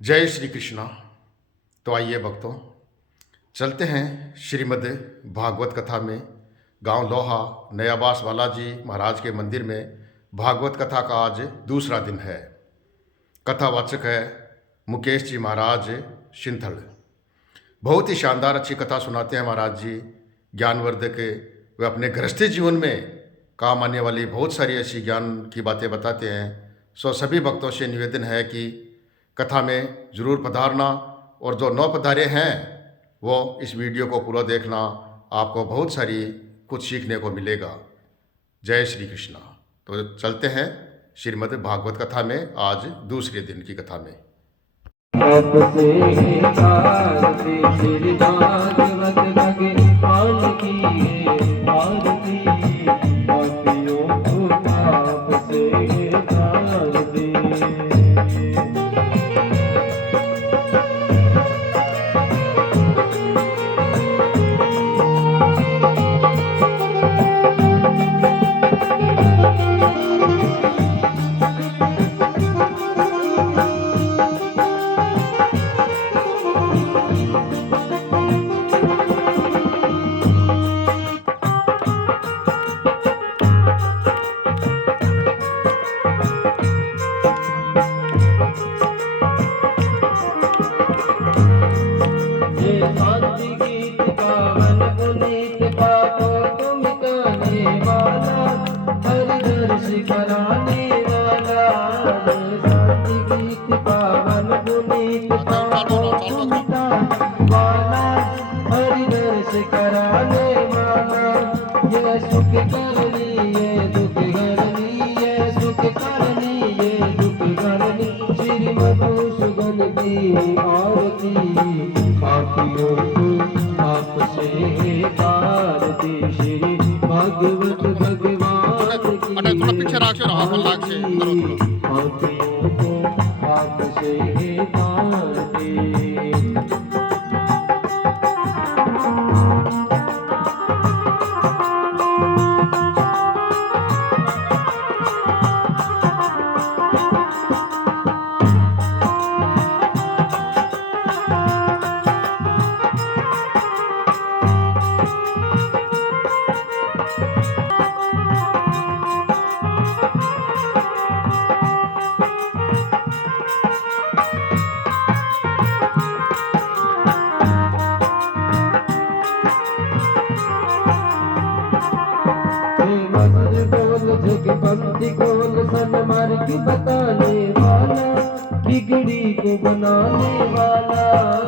जय श्री कृष्णा। तो आइए भक्तों, चलते हैं श्रीमद् भागवत कथा में। गांव लोहा नयाबास बालाजी महाराज के मंदिर में भागवत कथा का आज दूसरा दिन है। कथावाचक है मुकेश जी महाराज सिंथल। बहुत ही शानदार अच्छी कथा सुनाते हैं महाराज जी, ज्ञानवर्धक। वे अपने गृहस्थी जीवन में काम आने वाली बहुत सारी ऐसी ज्ञान की बातें बताते हैं। सो सभी भक्तों से निवेदन है कि कथा में ज़रूर पधारना, और जो नौ पधारे हैं वो इस वीडियो को पूरा देखना, आपको बहुत सारी कुछ सीखने को मिलेगा। जय श्री कृष्णा। तो चलते हैं श्रीमद् भागवत कथा में, आज दूसरे दिन की कथा में। थोड़ा पीछे राख से हाथ लाग से पंथी कौन सन्मार्ग बताने वाला, बिगड़ी को बनाने वाला।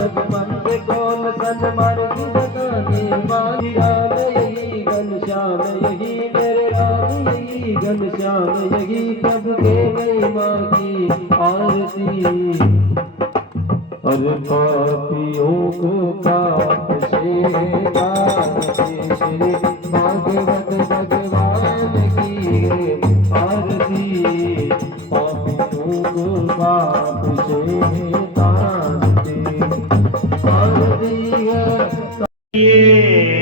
पंथ कौन सन्मार्ग बताने वाला। राम यही घनश्याम यही मेरे राम यही घनश्याम यही, सबके महिमा की आरती। और पापियों को पाप से श्री भागवत भगवान की आरती। पापियों को पाप से तारती आरती है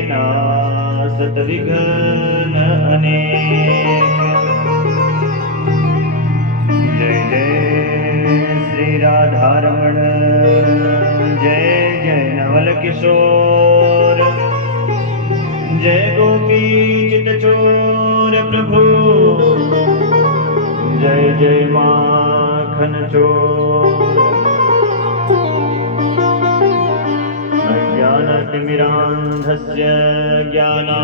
नासत विघ्न अनेक। जय जय श्री राधारमण, जय जय नवल किशोर, जय गोपी चित चोर प्रभु, जय जय माखन चोर। अज्ञानतिमिरान्धस्य ज्ञाना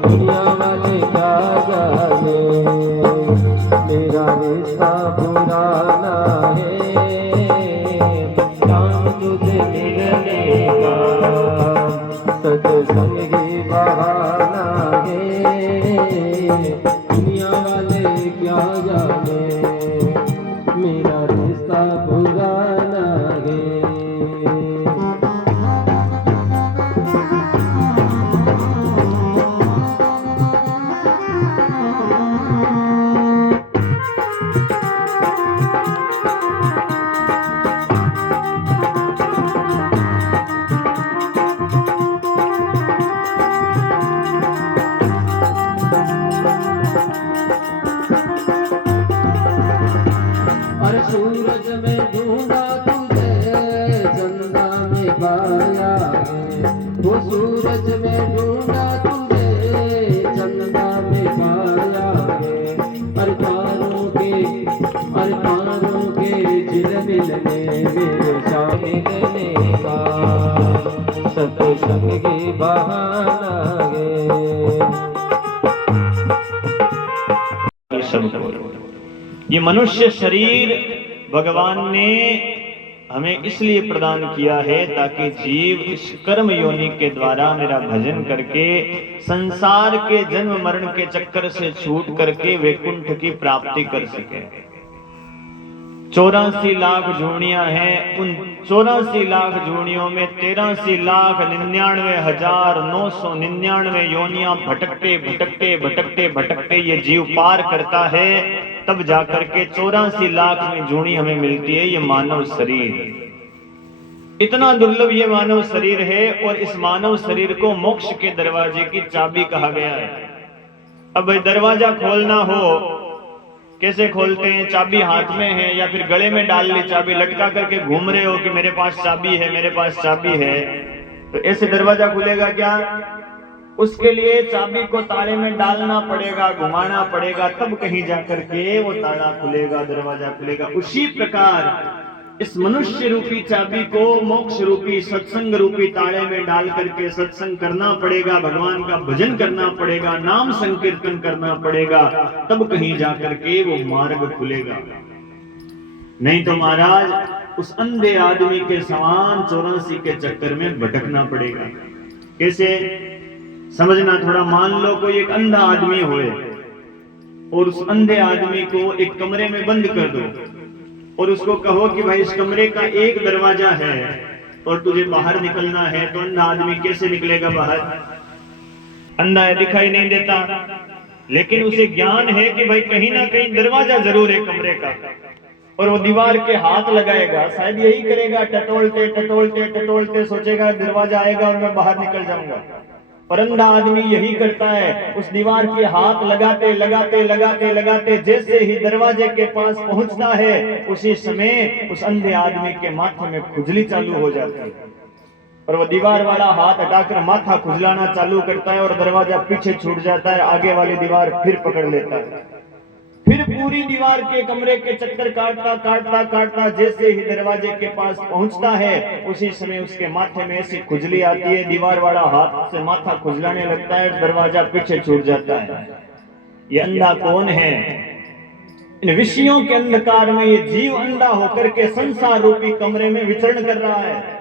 दुनिया वाले क्या जाने, मेरा रिश्ता पुराना है। राम तुझे मिलने का सत्संगी बहाना है। दुनिया वाले क्या जाने, मेरा रिश्ता पुराना है। और सूरज में ढूंढा तुझे चंदा में पाया है, वो सूरज में ढूंढा तुझे चंदा में पाया है। और तारों के झिलमिलने में शामिलने का सत्संग की बहाना है। सबको ये मनुष्य शरीर भगवान ने हमें इसलिए प्रदान किया है ताकि जीव इस कर्म योनि के द्वारा मेरा भजन करके संसार के जन्म मरण के चक्कर से छूट करके वैकुंठ की प्राप्ति कर सके। 84 लाख जोड़ियां हैं, उन 84 लाख जोड़ियों में 83,99,999 योनियां भटकते भटकते भटकते भटकते ये जीव पार करता है, तब जाकर के 84 लाख में जोड़ी हमें मिलती है ये मानव शरीर। इतना दुर्लभ ये मानव शरीर है और इस मानव शरीर को मोक्ष के दरवाजे की चाबी कहा गया है। अब भाई दरवाजा खोलना हो कैसे खोलते हैं? चाबी हाथ में है या फिर गले में डाल ली चाबी, लटका करके घूम रहे हो कि मेरे पास चाबी है, मेरे पास चाबी है, तो ऐसे दरवाजा खुलेगा क्या? उसके लिए चाबी को ताले में डालना पड़ेगा, घुमाना पड़ेगा, तब कहीं जाकर के वो ताला खुलेगा, दरवाजा खुलेगा। उसी प्रकार इस मनुष्य रूपी चाबी को मोक्ष रूपी सत्संग रूपी ताले में डाल करके सत्संग करना पड़ेगा, भगवान का भजन करना पड़ेगा, नाम संकीर्तन करना पड़ेगा, तब कहीं जाकर के वो मार्ग खुलेगा। नहीं तो महाराज उस अंधे आदमी के समान 84 के चक्कर में भटकना पड़ेगा। कैसे समझना थोड़ा, मान लो कोई एक अंधा आदमी होए और उस अंधे आदमी को एक कमरे में बंद कर दो और उसको कहो कि भाई इस कमरे का एक दरवाजा है और तुझे बाहर निकलना है, तो अंधा आदमी कैसे निकलेगा बाहर? अंधा है, दिखाई नहीं देता, लेकिन उसे ज्ञान है कि भाई कहीं ना कहीं दरवाजा जरूर है कमरे का, और वो दीवार के हाथ लगाएगा, शायद यही करेगा, टटोलते टटोलते टटोलते सोचेगा दरवाजा आएगा और मैं बाहर निकल जाऊंगा। पर अंधा आदमी यही करता है, उस दीवार के हाथ लगाते लगाते लगाते लगाते जैसे ही दरवाजे के पास पहुंचता है उसी समय उस अंधे आदमी के माथे में खुजली चालू हो जाती है और वो दीवार वाला हाथ हटाकर माथा खुजलाना चालू करता है और दरवाजा पीछे छूट जाता है, आगे वाली दीवार फिर पकड़ लेता है। फिर पूरी दीवार के कमरे के चक्कर काटता काटता काटता जैसे ही दरवाजे के पास पहुंचता है उसी समय उसके माथे में ऐसी खुजली आती है, दीवार वाला हाथ से माथा खुजलाने लगता है, दरवाजा पीछे छूट जाता है। ये अंधा कौन है? इन विषयों के अंधकार में ये जीव अंधा होकर के संसार रूपी कमरे में विचरण कर रहा है।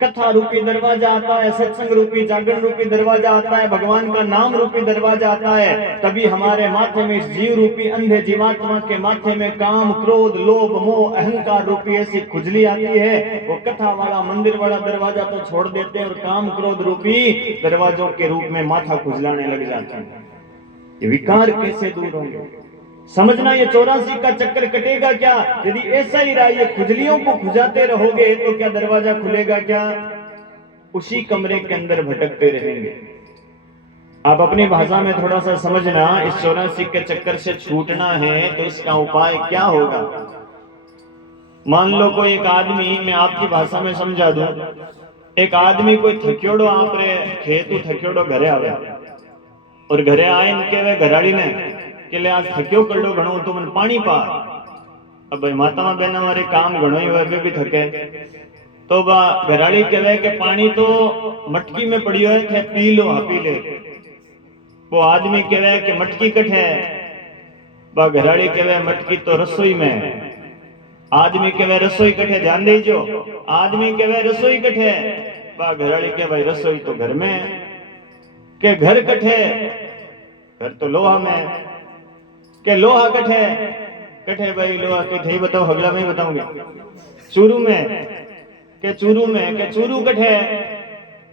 कथा रूपी दरवाजा आता है, सत्संग रूपी जागरण रूपी दरवाजा आता है, भगवान का नाम रूपी दरवाजा आता है, तभी हमारे माथे में इस जीव रूपी अंधे जीवात्मा के माथे में काम क्रोध लोभ मोह अहंकार रूपी ऐसी खुजली आती है। वो कथा वाला मंदिर वाला दरवाजा तो छोड़ देते हैं और काम क्रोध रूपी दरवाजों के रूप में माथा खुजलाने लग जाते हैं। ये विकार कैसे दूर होंगे? समझना, ये 84 का चक्कर कटेगा क्या? यदि ऐसा ही रहा, ये खुजलियों को खुजाते रहोगे तो क्या दरवाजा खुलेगा क्या? उसी कमरे के अंदर भटकते रहेंगे। आप अपनी भाषा में थोड़ा सा समझना, इस 84 के चक्कर से छूटना है तो इसका उपाय क्या होगा? मान लो कोई एक आदमी, मैं आपकी भाषा में समझा दूं, एक आदमी कोई थक्योड़ो आप रे खेतु थक्योड़ो घरे आवे और घरे आए के वे घराड़ी ने के ले आज थक्यो कर लो घणो तो मन पानी पा। अब भाई माता बहना मारे काम घणो ही हुए भी थके तो बा घराड़ी कहे कि पानी तो मटकी में पड़ियो है थे पी लो, हाँ पी ले। वो आदमी कहे कि मटकी कट है, बा घराड़ी कहे मटकी तो रसोई में। आदमी कहे रसोई कट है, ध्यान दीजो, आदमी कहे रसोई कट है, बा घराड़ी के भाई रसोई तो घर में है। के घर कट है, घर तो लोहा में। के लोहा कठे कठे भाई लोहा कठे, बताओ अगला में बताऊंगे। चूरू में, के चूरू में, के चूरू कठे,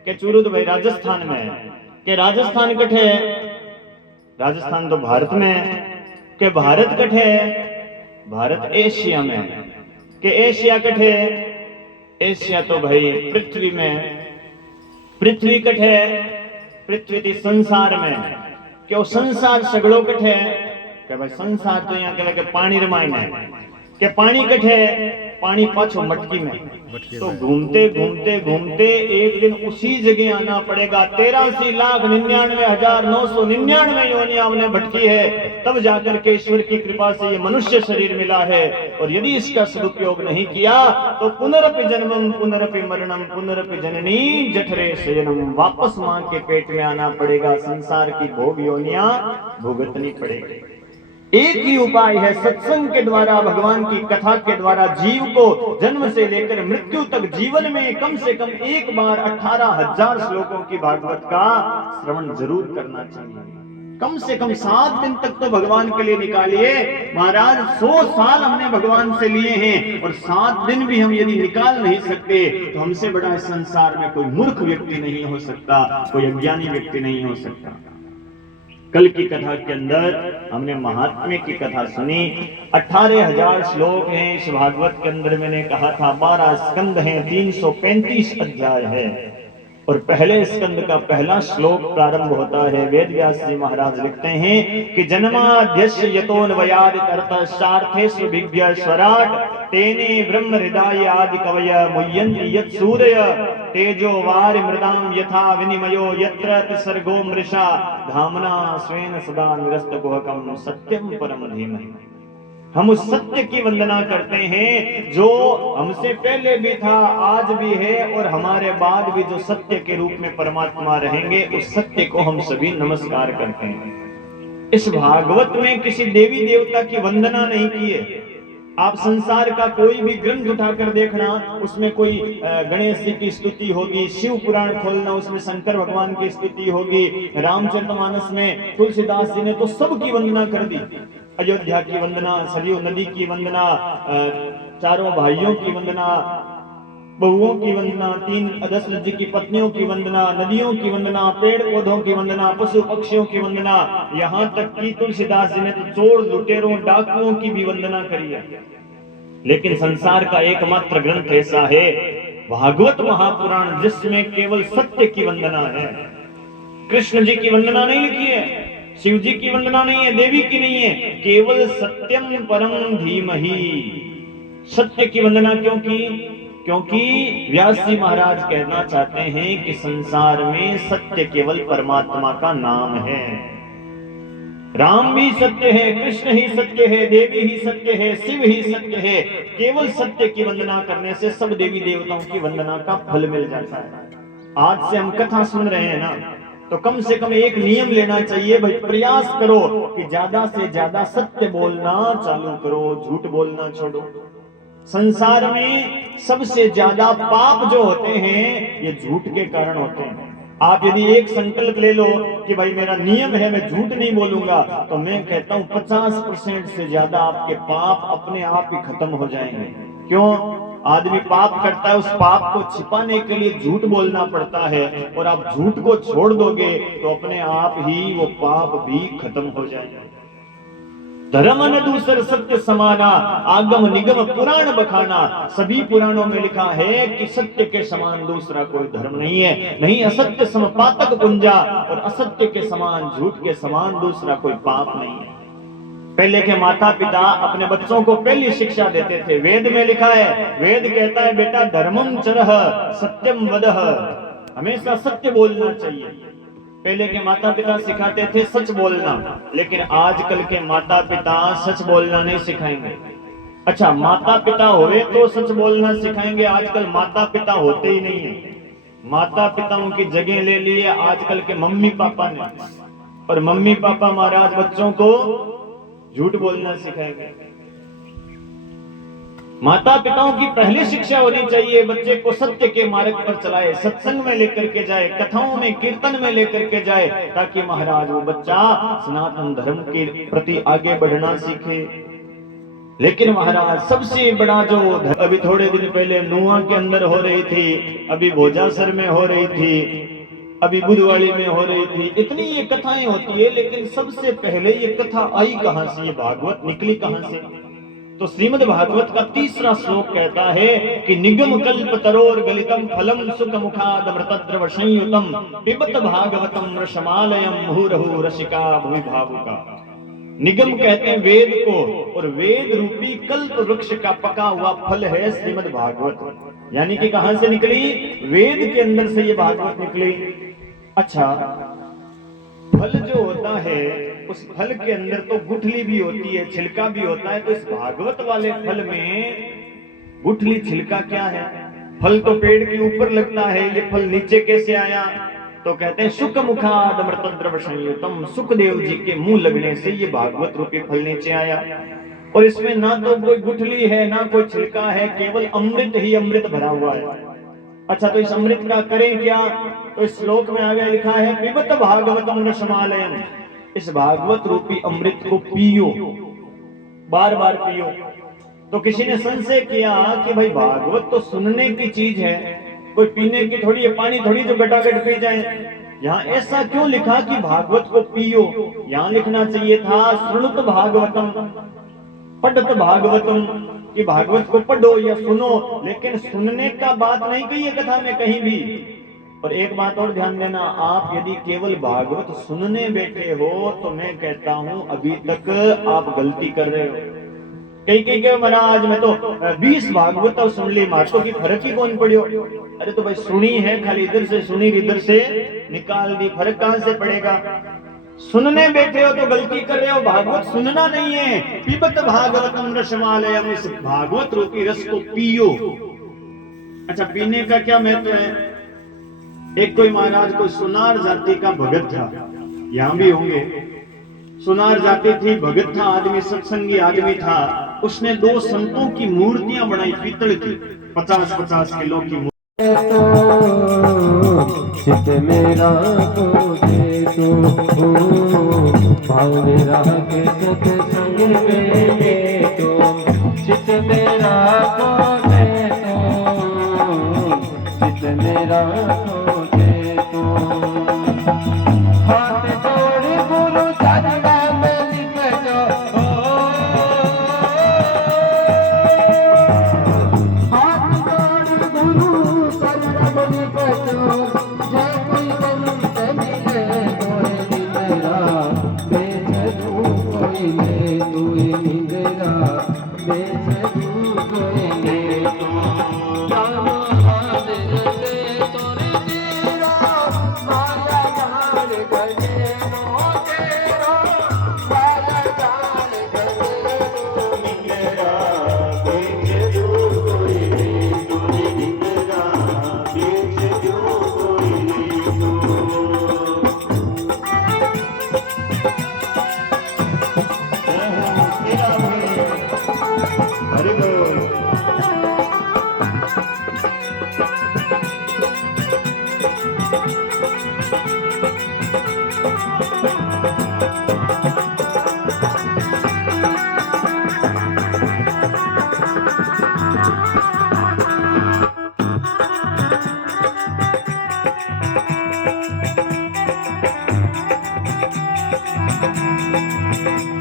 के चूरू तो भाई राजस्थान में। के राजस्थान कठे, राजस्थान तो भारत में। के भारत कठे, भारत एशिया में। के एशिया कठे, एशिया तो भाई पृथ्वी में। पृथ्वी कठे, पृथ्वी थी संसार में। क्यों संसार सगड़ो कठे, कि भाई संसार तो यहाँ कहे कि पानी रमाई में। कि पानी कठे पानी पाछो मटकी में, तो घूमते घूमते घूमते एक दिन उसी जगह आना पड़ेगा। 83,99,999 योनियां हमने भटकी है, तब जाकर के ईश्वर की कृपा से ये मनुष्य शरीर मिला है। और यदि इसका सदुपयोग नहीं किया तो पुनरपि जन्मम पुनरपि मरणम पुनरपि जननी जठरे शयनम, वापस मां के पेट में आना पड़ेगा, संसार की भोग योनियां भुगतनी पड़ेगी। एक ही उपाय है, सत्संग के द्वारा, भगवान की कथा के द्वारा जीव को जन्म से लेकर मृत्यु तक जीवन में कम से कम एक बार 18,000 श्लोकों की भागवत का श्रवण जरूर करना चाहिए। कम से कम 7 दिन तक तो भगवान के लिए निकालिए। महाराज 100 साल हमने भगवान से लिए हैं और 7 दिन भी हम यदि निकाल नहीं सकते तो हमसे बड़ा इस संसार में कोई मूर्ख व्यक्ति नहीं हो सकता, कोई अज्ञानी व्यक्ति नहीं हो सकता। कल की कथा के अंदर हमने महात्म्य की कथा सुनी। 18,000 श्लोक हैं इस भागवत के अंदर। मैंने कहा था 12 स्कंद हैं, 335 अध्याय है। और पहले स्कंद का पहला श्लोक प्रारंभ होता है। वेद व्यास जी महाराज लिखते हैं कि जन्माद्यस्य यतोऽन्वयादितर्थार्थेषु विज्ञ स्वराट तेने ब्रह्म हृदय आदि कवय मुह्यन्ति यत् सूर्य तेजो वारि मृदां यथा विनिमयो यत्र सर्गो मृषा धामना स्वेन सदा निरस्त कुहकम सत्यम परम धीमहि। हम उस सत्य की वंदना करते हैं जो हमसे पहले भी था, आज भी है और हमारे बाद भी जो सत्य के रूप में परमात्मा रहेंगे, उस सत्य को हम सभी नमस्कार करते हैं। इस भागवत में किसी देवी देवता की वंदना नहीं की है। आप संसार का कोई भी ग्रंथ उठाकर देखना, उसमें कोई गणेश जी की स्तुति होगी, शिव पुराण खोलना उसमें शंकर भगवान की स्तुति होगी, रामचरितमानस में तुलसीदास जी ने तो सबकी वंदना कर दी। अयोध्या की वंदना, सरयू नदी की वंदना, चारों भाइयों की वंदना, बहुओं की वंदना, 3 दशरथ जी की पत्नियों की वंदना, नदियों की वंदना, पेड़ पौधों की वंदना, पशु पक्षियों की वंदना, यहाँ तक कि तुलसीदास जी ने तो चोर लुटेरों डाकुओं की भी वंदना करी है। लेकिन संसार का एकमात्र ग्रंथ ऐसा है भागवत महापुराण जिसमें केवल सत्य की वंदना है। कृष्ण जी की वंदना नहीं लिखी है, शिव जी की वंदना नहीं है, देवी की नहीं है, केवल सत्यम परम धीमहि। सत्य की वंदना क्यों की? क्योंकि व्यास जी महाराज कहना चाहते हैं कि संसार में सत्य केवल परमात्मा का नाम है। राम भी सत्य है, कृष्ण ही सत्य है, देवी ही सत्य है, शिव ही सत्य है। केवल सत्य की वंदना करने से सब देवी देवताओं की वंदना का फल मिल जाता है। आज से हम कथा सुन रहे हैं ना, तो कम से कम एक नियम लेना चाहिए भाई, प्रयास करो कि ज्यादा से ज्यादा सत्य बोलना चालू करो, झूठ बोलना छोड़ो। संसार में सबसे ज्यादा पाप जो होते हैं ये झूठ के कारण होते हैं। आप यदि एक संकल्प ले लो कि भाई मेरा नियम है मैं झूठ नहीं बोलूंगा, तो मैं कहता हूं 50% से ज्यादा आपके पाप अपने आप ही खत्म हो जाएंगे। क्यों? आदमी पाप करता है, उस पाप को छिपाने के लिए झूठ बोलना पड़ता है, और आप झूठ को छोड़ दोगे तो अपने आप ही वो पाप भी खत्म हो जाएगा। धर्म न दूसर सत्य समाना, आगम निगम पुराण बखाना। सभी पुराणों में लिखा है कि सत्य के समान दूसरा कोई धर्म नहीं है, नहीं असत्य सम पातक पुंजा, और असत्य के समान, झूठ के समान दूसरा कोई पाप नहीं है। पहले के माता पिता अपने बच्चों को पहली शिक्षा देते थे। वेद में लिखा है, वेद कहता है बेटा धर्मम चरह सत्यम वदह, हमेशा सत्य बोलना चाहिए। पहले के माता पिता सिखाते थे सच बोलना, लेकिन आजकल के माता पिता सच बोलना नहीं सिखाएंगे। अच्छा, माता पिता होवे तो सच बोलना सिखाएंगे, आजकल माता पिता होते ही नहीं है। माता पिताओं की जगह ले लिए आजकल के मम्मी पापा ने, और मम्मी पापा महाराज बच्चों को झूठ बोलना सिखाएंगे। माता पिताओं की पहली शिक्षा होनी चाहिए बच्चे को सत्य के मार्ग पर चलाए, सत्संग में लेकर के जाए, कथाओं में कीर्तन में लेकर के जाए, ताकि महाराज वो बच्चा सनातन धर्म के प्रति आगे बढ़ना सीखे। लेकिन महाराज सबसे बड़ा जो अभी थोड़े दिन पहले नुआ के अंदर हो रही थी, अभी भोजासर में हो रही थी, अभी बुधवाड़ी में हो रही थी, इतनी ये कथाएं होती है, लेकिन सबसे पहले ये कथा आई कहां से, ये भागवत निकली कहां से? तो श्रीमद् भागवत का 3रा श्लोक कहता है कि निगम कल्प तरोर गलितम फलम सुख मुखाद मृतद्रव संयुतम पिबत भागवतम रसमालयम मुहुरहु रसिका भुवि भावुका। निगम कहते हैं वेद को, और वेद रूपी कल्प वृक्ष का पका हुआ फल है श्रीमद् भागवत। यानी कि कहां से निकली? वेद के अंदर से ये भागवत निकली। अच्छा, फल जो होता है उस फल के अंदर तो गुठली भी होती है, छिलका भी होता है, तो इस भागवत वाले फल में गुठली छिलका क्या है? फल तो पेड़ के ऊपर लगता है, ये फल नीचे कैसे आया? तो कहते हैं सुख मुखाद अमृत द्रव संयुतम, सुखदेव जी के मुंह लगने से ये भागवत रूपी फल नीचे आया। और इसमें ना तो कोई गुठली है ना कोई छिलका है, केवल अमृत ही अमृत भरा हुआ है। अच्छा, तो इस अमृत का करें क्या? तो इस श्लोक में आगे लिखा है पिबत भागवतम रसमालयम, इस भागवत रूपी अमृत को पियो, बार बार पियो। तो किसी ने संशय किया कि भाई भागवत तो सुनने की चीज है, कोई पीने की थोड़ी है, पानी थोड़ी जो गटागट पी जाए। यहाँ ऐसा क्यों लिखा कि भागवत को पियो? यहाँ लिखना चाहिए था श्रुणुत भागवतम, पठत भागवतम, कि भागवत को पढ़ो या सुनो, लेकिन सुनने का बात नहीं कही है कथा में कहीं भी। और एक बात और ध्यान देना, आप यदि केवल भागवत सुनने बैठे हो तो मैं कहता हूं अभी तक आप गलती कर रहे हो। कई के महाराज मैं तो 20 भागवत और सुन ली, मार्को की फर्क ही कौन पड़ियो? अरे तो भाई सुनी है, खाली इधर से सुनी इधर से निकाल दी, फर्क कहां से पड़ेगा? सुनने बैठे हो तो गलती कर रहे हो, भागवत सुनना नहीं है। पिबत भागवतम रसमालयम, इस भागवत रूपी रस को पियो। अच्छा, पीने का क्या महत्व है? एक कोई महाराज कोई सुनार जाति का भगत था, यहां भी होंगे, सुनार जाति थी, भगत था आदमी, सत्संगी आदमी था। उसने 2 संतों की मूर्तियां बनाई पीतल की, 50-50 किलो की। चित मेरा तो दे तो भाव मेरा के सत्संग में तो, चित मेरा तो दे तो, चित मेरा तो दे तो। हाथ जोड़ गुरु चरणों में लिपट जाओ, हाथ जोड़ गुरु चरणों में लिपट जाओ। जय कोई संत मिले कोई मेरा, बेच तू कोई ले तू मेरा, बेच तू कोई ले तू। राम हाजिर ले तोरे तेरा, माया जान गले नो तेरा, माया जान गले नो मेरा, बेच तू कोई ले तू मेरा, बेच तू कोई ले तू। हरि बोल।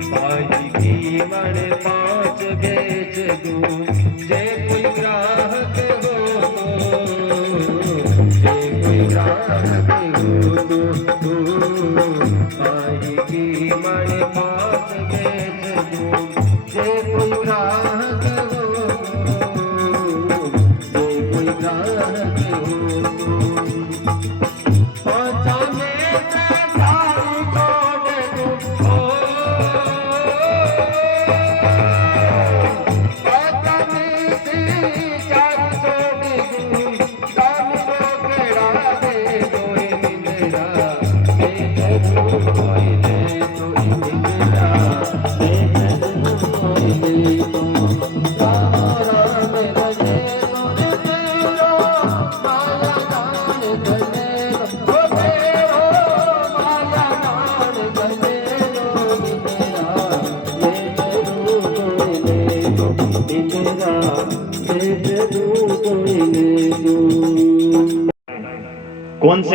भाई की मन 5 बेच दूं, जे कोई ग्राहक हो तो, जे कोई ग्राहक हो तो। भाई की मन 5 बेच दूं, जे कोई ग्राहक हो तो, जे कोई ग्राहक हो तो। जाने से सारी छोड़ दूं,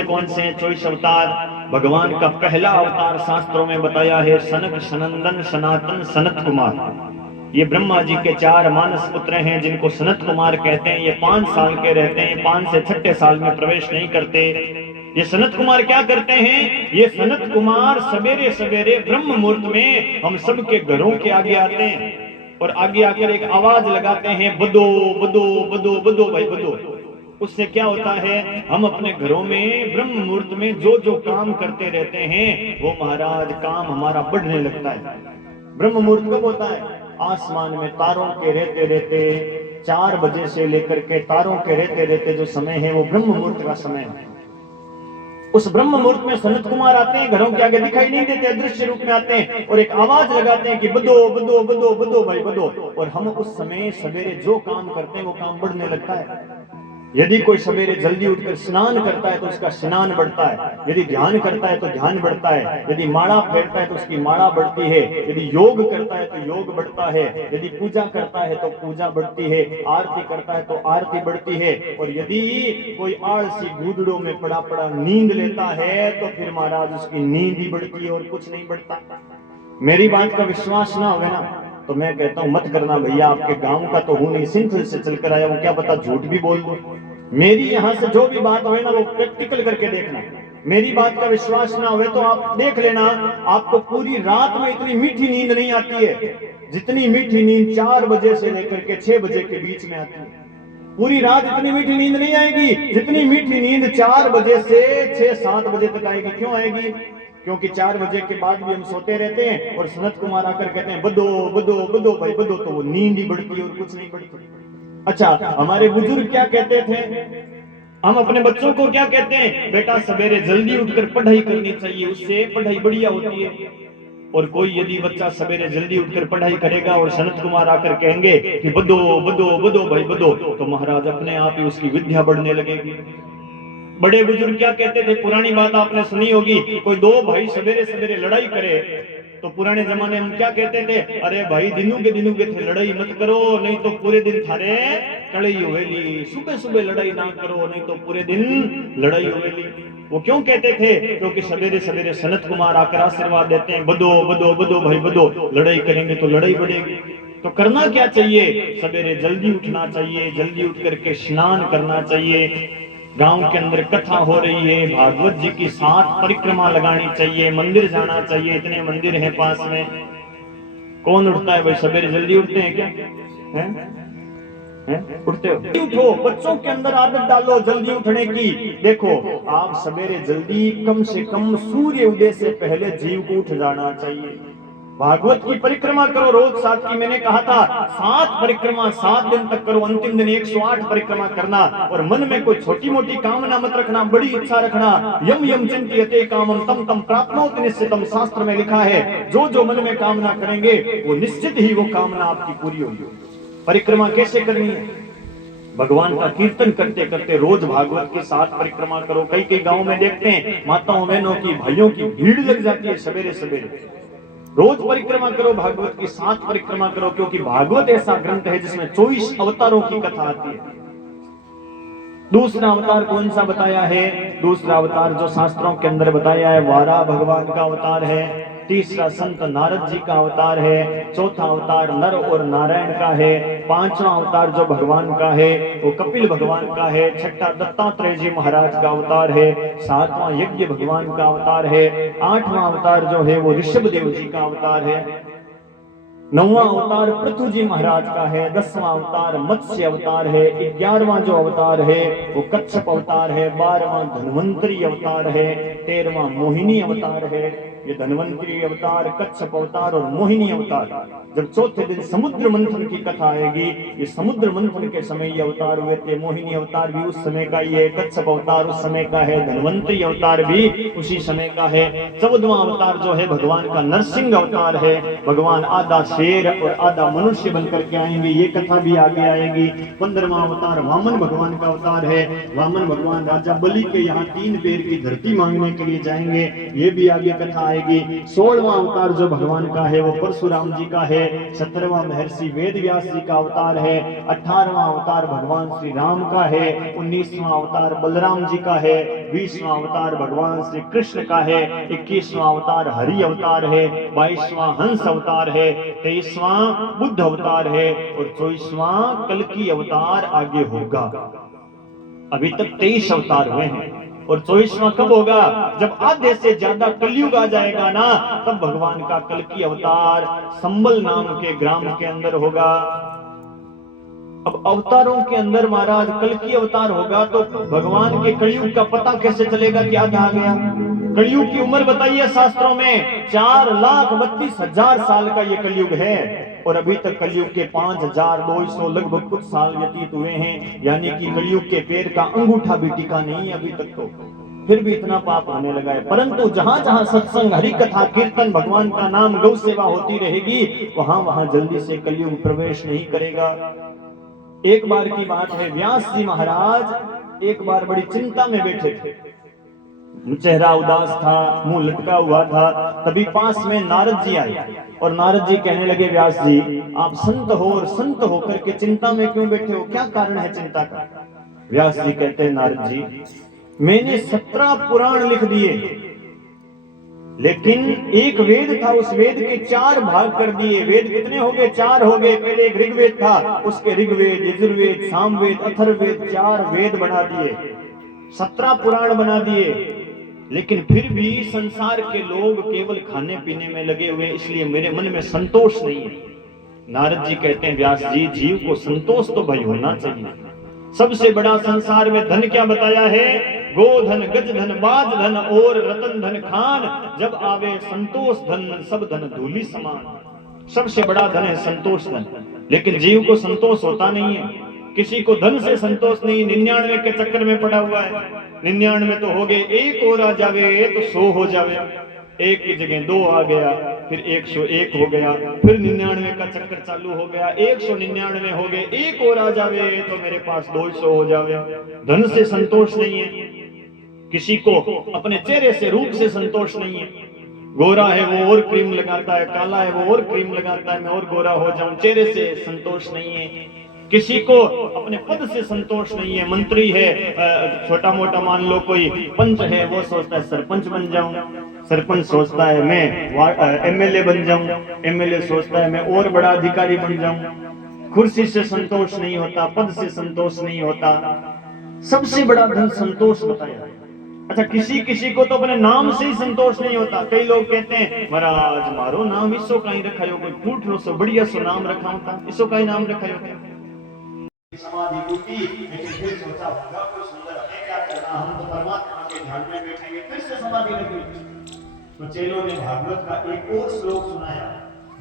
कौन से 24 अवतार? भगवान का पहला अवतार शास्त्रों में बताया है सनक सनंदन सनातन सनत कुमार। ये ब्रह्मा जी के 4 मानस पुत्र हैं जिनको सनत कुमार कहते हैं। ये 5 साल के रहते हैं, 5 से 6 साल में प्रवेश नहीं करते। ये सनत कुमार क्या करते हैं? ये सनत कुमार सवेरे सवेरे ब्रह्म मुहूर्त में हम सबके घरों के आगे आते हैं और आगे आकर एक आवाज लगाते हैं, बदो बदो बदो बदो भाई बदो। उससे क्या होता है? हम अपने घरों में ब्रह्म मुहूर्त में जो जो काम करते रहते हैं वो महाराज काम हमारा बढ़ने लगता है। ब्रह्म मुहूर्त कब होता है? आसमान में तारों के रहते रहते 4 बजे से लेकर के तारों के रहते रहते जो समय है वो ब्रह्म मुहूर्त का समय है। उस ब्रह्म मुहूर्त में सनत कुमार आते हैं, घरों के आगे दिखाई नहीं देते, अदृश्य रूप में आते हैं और एक आवाज लगाते हैं कि बदो बदो बदो बदो भाई बदो। और हम उस समय सवेरे जो काम करते हैं वो काम बढ़ने लगता है। यदि कोई सवेरे जल्दी उठकर स्नान करता है तो उसका स्नान बढ़ता है, यदि ध्यान करता है तो ध्यान बढ़ता है, यदि माला फेरता है तो उसकी माला बढ़ती है, यदि योग करता है तो योग बढ़ता है, यदि पूजा करता है तो पूजा बढ़ती है, आरती करता है तो आरती बढ़ती है। और यदि कोई आलसी गूदड़ों में पड़ा पड़ा नींद लेता है तो फिर महाराज उसकी नींद ही बढ़ती है और कुछ नहीं बढ़ता। मेरी बात का विश्वास ना होगा ना तो मैं कहता हूं मत करना भैया, आपके गांव का तो हूं नहीं, सिंथल से चलकर आया, वो क्या पता झूठ भी बोल दो। मेरी यहां से जो भी बात होए ना वो प्रैक्टिकल करके देखना। मेरी बात का विश्वास ना होए तो आप देख लेना, आपको पूरी रात में इतनी मीठी नींद नहीं आती है जितनी मीठी नींद 4 बजे से लेकर के 6 बजे के बीच में आती है। पूरी रात इतनी मीठी नींद नहीं आएगी जितनी मीठी नींद 4 बजे से 6-7 बजे तक आएगी। क्यों आएगी? क्योंकि 4 बजे के बाद भी हम सोते रहते हैं और सनत कुमार आकर कहते हैं बदो बदो बदो भाई बदो, तो वो नींद ही बढ़ती है और कुछ नहीं बढ़ती। अच्छा, हमारे बुजुर्ग क्या कहते थे? हम अपने बच्चों को क्या कहते हैं? बेटा सवेरे जल्दी उठकर पढ़ाई करनी चाहिए, उससे पढ़ाई बढ़िया होती है। और कोई यदि बच्चा सवेरे जल्दी उठकर पढ़ाई करेगा और सनत कुमार आकर कहेंगे कि बदो बदो बदो भाई बदो, तो महाराज अपने आप ही उसकी विद्या बढ़ने लगेगी। बड़े बुजुर्ग क्या कहते थे? पुरानी बात आपने सुनी होगी, कोई 2 भाई सवेरे सवेरे लड़ाई करे तो पुराने जमाने में क्या कहते थे? अरे भाई दिनों के थे, लड़ाई मत करो नहीं तो पूरे दिन थारे लड़ाई होवेली, सुबह सुबह लड़ाई ना करो नहीं तो पूरे दिन लड़ाई होवेली। वो क्यों कहते थे? क्योंकि सवेरे सवेरे सनत कुमार आकर आशीर्वाद देते हैं, बदो बदो बदो भाई बदो, लड़ाई करेंगे तो लड़ाई बढ़ेगी। तो करना क्या चाहिए? सवेरे जल्दी उठना चाहिए, जल्दी उठ करके स्नान करना चाहिए। गांव के अंदर कथा हो रही है, भागवत जी की 7 परिक्रमा लगानी चाहिए, मंदिर जाना चाहिए, इतने मंदिर हैं पास में। कौन उठता है भाई? सवेरे जल्दी उठते हैं क्या? हैं? उठते हो? उठो, बच्चों के अंदर आदत डालो जल्दी उठने की। देखो, आप सवेरे जल्दी कम से कम सूर्य उदय से पहले जीव को उठ जाना चाहिए। भागवत की परिक्रमा करो रोज 7 की। मैंने कहा था 7 परिक्रमा 7 दिन तक करो, अंतिम दिन 108 परिक्रमा करना। और मन में कोई छोटी मोटी कामना मत रखना, बड़ी इच्छा रखना। यम यम चिंतयते कामम तम तम प्राप्नोति निश्चितम, शास्त्र में लिखा है जो जो मन में कामना करेंगे वो निश्चित ही वो कामना आपकी पूरी होगी। परिक्रमा कैसे करनी है? भगवान का कीर्तन करते करते रोज भागवत की 7 परिक्रमा करो। कई कई गांव में देखते हैं माताओं बहनों की भाइयों की भीड़ लग जाती है सवेरे सवेरे। रोज परिक्रमा करो, भागवत की 7 परिक्रमा करो, क्योंकि भागवत ऐसा ग्रंथ है जिसमें 24 अवतारों की कथा आती है। दूसरा अवतार कौन सा बताया है? दूसरा अवतार जो शास्त्रों के अंदर बताया है वारा भगवान का अवतार है। तीसरा संत नारद जी का अवतार है। चौथा अवतार नर और नारायण का है। 5वां अवतार जो भगवान का है वो कपिल भगवान का है। छठा दत्तात्रेय जी महाराज का अवतार है। 7वां यज्ञ भगवान का अवतार है। 8वां अवतार जो है वो ऋषभ देव जी का अवतार है। 9वां अवतार पृथु जी महाराज का है। 10वां अवतार मत्स्य अवतार है। 11वां जो अवतार है वो कच्छप अवतार है। 12वां धन्वंतरी अवतार है। 13वां मोहिनी अवतार है। ये धन्वंतरी अवतार, कच्छप अवतार और मोहिनी अवतार जब चौथे दिन समुद्र मंथन की कथा आएगी, ये समुद्र मंथन के समय ये अवतार हुए थे। मोहिनी अवतार भी उस समय का ही है, कच्छप अवतार उस समय का है, धन्वंतरी अवतार भी उसी समय का है। 14वां अवतार जो है भगवान का नरसिंह अवतार है। भगवान आधा शेर और आधा मनुष्य बनकर के आएंगे, ये कथा भी आगे आएगी। 15वां अवतार वामन भगवान का अवतार है। वामन भगवान राजा बलि के यहाँ 3 पैर की धरती मांगने के लिए जाएंगे, ये भी आगे कथा आएगी। 16वां अवतार जो भगवान का है वो परशुराम जी का है। 17वां महर्षि वेद व्यास जी का अवतार है। 18वां अवतार भगवान श्री राम का है। 19वां अवतार बलराम जी का है। 20वां अवतार भगवान श्री कृष्ण का है। 21वां अवतार हरि अवतार है। 22वां हंस अवतार है। 23वां बुद्ध अवतार है और 24वां कल्कि अवतार आगे होगा। अभी तक 23 अवतार हुए हैं और 24वां कब होगा? जब आधे से ज्यादा कलयुग आ जाएगा ना, तब भगवान का कल्कि अवतार संबल नाम के ग्राम के अंदर होगा। अब अवतारों के अंदर महाराज कल्कि अवतार होगा तो भगवान के कलयुग का पता कैसे चलेगा कि आधा आ गया? कलयुग की उम्र बताइए शास्त्रों में 4,32,000 साल का ये कलयुग है, और अभी तक कलयुग के 5,200 लगभग कुछ साल व्यतीत हुए हैं, यानी कि कलयुग के पैर का अंगूठा भी टिका नहीं है अभी तक। तो फिर भी इतना पाप होने लगा है। परंतु जहां जहां सत्संग, हरि कथा, कीर्तन, भगवान का नाम, गौ सेवा होती रहेगी, वहां वहां जल्दी से कलयुग प्रवेश नहीं करेगा। एक बार की बात है, व्यास जी महाराज एक बार बड़ी चिंता में बैठे थे, चेहरा उदास था, मुंह लटका हुआ था। तभी पास में नारद जी आए और नारद जी कहने लगे, व्यास जी आप संत हो और संत होकर के चिंता में क्यों बैठे हो, क्या कारण है चिंता का? व्यास जी कहते हैं, नारद जी मैंने 17 पुराण लिख दिए, लेकिन एक वेद था, उस वेद के 4 भाग कर दिए। वेद कितने हो गए? 4 हो गए। पहले एक ऋग्वेद था, उसके ऋग्वेद, यजुर्वेद, सामवेद, अथर्ववेद, 4 वेद बना दिए, 17 पुराण बना दिए। लेकिन फिर भी संसार के लोग केवल खाने पीने में लगे हुए, इसलिए मेरे मन में संतोष नहीं है। नारद जी कहते हैं, व्यास जी जीव को संतोष तो भाई होना चाहिए। सबसे बड़ा संसार में धन क्या बताया है? गोधन, गजधन, बाजधन और रतन धन खान, जब आवे संतोष धन सब धन धूलि समान। सबसे बड़ा धन है संतोष धन, लेकिन जीव को संतोष होता नहीं है। किसी को धन से संतोष नहीं, 99 के चक्कर में पड़ा हुआ है। 99 तो हो गए, एक और आ जावे तो 100 हो जावे, एक की जगह 2 आ गया, फिर 101 हो गया, फिर 99 का चक्कर चालू हो गया, 199 हो गए, एक और आ जावे तो मेरे पास 200 हो जावे। धन से संतोष नहीं है, किसी को अपने चेहरे से, रूप से संतोष नहीं है। गोरा है वो और क्रीम लगाता है, काला है वो और क्रीम लगाता है, मैं और गोरा हो जाऊं, चेहरे से संतोष नहीं है। किसी को अपने पद से संतोष नहीं है। मंत्री है, छोटा मोटा मान लो कोई पंच है, वो सोचता है सरपंच बन जाऊं, सरपंच सोचता है मैं एमएलए बन जाऊं, एमएलए सोचता है मैं और बड़ा अधिकारी बन जाऊं। कुर्सी से संतोष नहीं होता, पद से संतोष नहीं होता। सबसे बड़ा धन संतोष बताया। अच्छा, किसी किसी को तो अपने नाम से ही संतोष नहीं होता। कई लोग कहते हैं, महाराज मारो नाम इसो कहीं रखा हो, कोई फूट लो सो बढ़िया सो नाम रखा होता, इसो कहीं नाम रखा हो। समाधि टूटी, लेकिन फिर सोचा होगा कोई सुंदर, हमें क्या करना, हम तो परमात्मा के ध्यान में बैठेंगे, फिर से समाधि लगी। तो चेलों ने भागवत का एक और श्लोक सुनाया,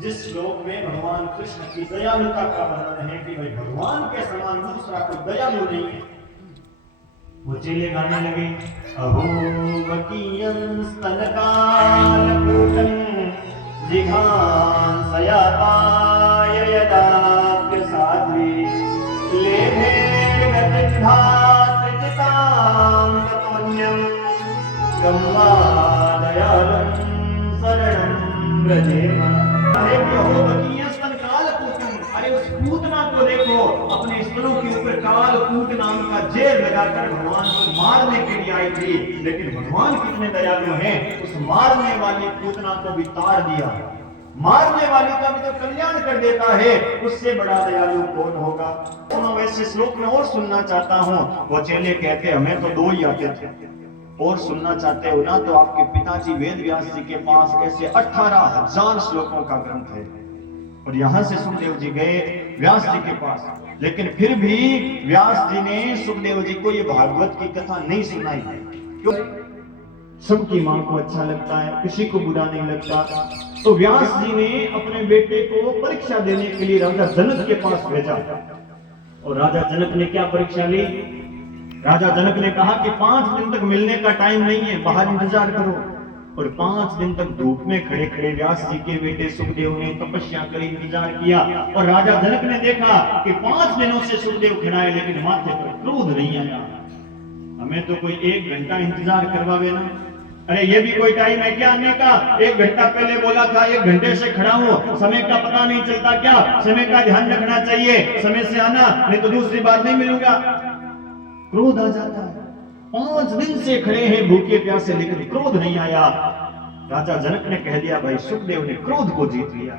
जिस श्लोक में भगवान कृष्ण की दयालुता का वर्णन है कि भाई भगवान के समान दूसरा कोई दयालु नहीं है। वो चेले गाने लगे, अहो मकीयं स्तनकालकूटं जिघांसया पाय यदाप्य साध्वी अरे उस पूतना को देखो, अपने स्तनों के ऊपर कालकूट नाम का जेल लगाकर भगवान को मारने के लिए आई थी, लेकिन भगवान कितने दयालु हैं, उस मारने वाली पूतना को भी तार दिया। मारने वाले का भी तो कल्याण कर देता है, उससे बड़ा दयालु कौन होगा। तो मैं वैसे श्लोक में और सुनना चाहता हूँ। वो चेले कहते हमें तो 2 ही आते थे, और सुनना चाहते हो ना तो आपके पिताजी वेद व्यास जी के पास ऐसे 18,000 श्लोकों का ग्रंथ है, और यहाँ से सुखदेव जी गए व्यास जी के पास, लेकिन फिर भी व्यास जी ने सुखदेव जी को ये भागवत की कथा नहीं सुनाई। क्यों? सबकी मां को अच्छा लगता है, किसी को बुरा नहीं लगता। तो व्यास जी ने अपने बेटे को परीक्षा देने के लिए राजा जनक के पास भेजा, और राजा जनक ने क्या परीक्षा ली? राजा जनक ने कहा कि 5 दिन तक मिलने का टाइम नहीं है, बाहर इंतजार करो। और 5 दिन तक धूप में खड़े खड़े व्यास जी के बेटे सुखदेव ने तपस्या कर इंतजार किया, और राजा जनक ने देखा कि 5 दिनों से सुखदेव खड़ा है, लेकिन माथे पर क्रोध नहीं आया। हमें तो कोई 1 घंटा इंतजार करवावे ना, अरे ये भी कोई टाइम है क्या आने का? 1 घंटा पहले बोला था, 1 घंटे से खड़ा हूं, समय का पता नहीं चलता क्या? समय का ध्यान रखना चाहिए, समय से आना, नहीं तो दूसरी बार नहीं मिलूंगा। क्रोध आ जाता है। 5 दिन से खड़े हैं भूखे प्यासे, लेकिन क्रोध नहीं आया। राजा जनक ने कह दिया, भाई सुखदेव ने क्रोध को जीत लिया।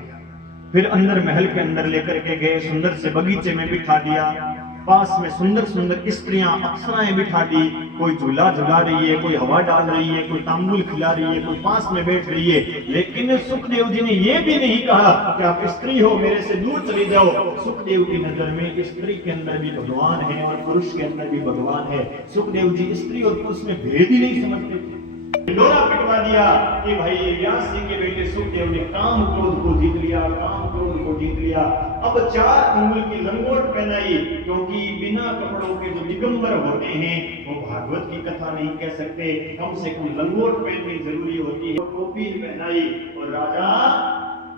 फिर अंदर महल के अंदर लेकर के गए, सुंदर से बगीचे में बिठा दिया, पास में सुंदर सुंदर स्त्रियां अप्सराएं बिठा दी, कोई झूला झुला रही है, कोई हवा डाल रही है, कोई तांबुल खिला रही है, कोई पास में बैठ रही है। लेकिन सुखदेव जी ने यह भी नहीं कहा कि आप स्त्री हो, मेरे से दूर चली जाओ। सुखदेव की नजर में स्त्री के अंदर भी भगवान है और पुरुष के अंदर भी भगवान है। सुखदेव जी स्त्री और पुरुष में भेद ही नहीं समझते थे। डोरा पिटवा दिया कि भाई व्यास जी के बेटे सुखदेव ने काम क्रोध को जीत लिया, काम क्रोध को जीत लिया। अब 4 अंगुल की लंगोट पहनाई, क्योंकि बिना कपड़ों के जो दिगंबर होते हैं वो भागवत की कथा नहीं कह सकते, कम से कम लंगोट पहननी जरूरी होती है। टोपी पहनाई और राजा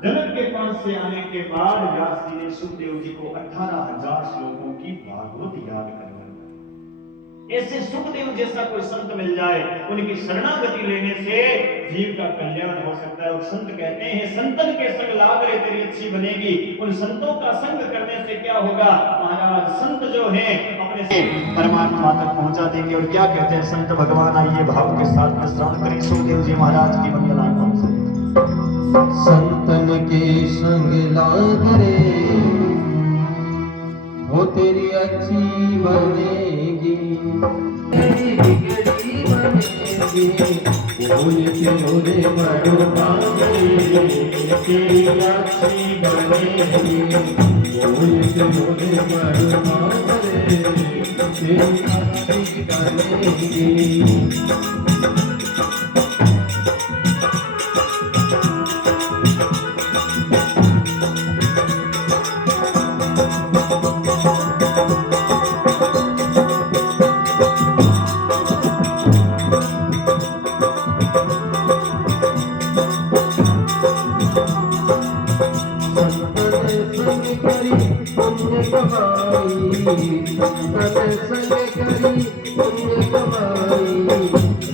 जनक के पास से आने के बाद व्यास जी ने सुखदेव जी को 18,000 श्लोकों की भागवत याद करवाई। ऐसे सुखदेव जैसा कोई संत मिल जाए, उनकी शरणागति लेने से जीव का कल्याण हो सकता है। और संत कहते हैं संतन के संग लाग रे तेरी अच्छी बनेगी। उन संतों का संग करने से क्या होगा महाराज, संत जो हैं अपने से परमात्मा तक पहुंचा देंगे। और क्या कहते हैं संत भगवान, आइए भाव के साथ में श्रवण करें सुखदेव जी महाराज की मंगलाचरण से। संतन के संग लाग रे वो तेरी अच्छी बनेगी, तेरी बिगड़ी बनेगी, बोल के रोने मरो भागे तेरी अच्छी बनेगी, बोल के रोने मरो भागे तेरी अच्छी बनेगी।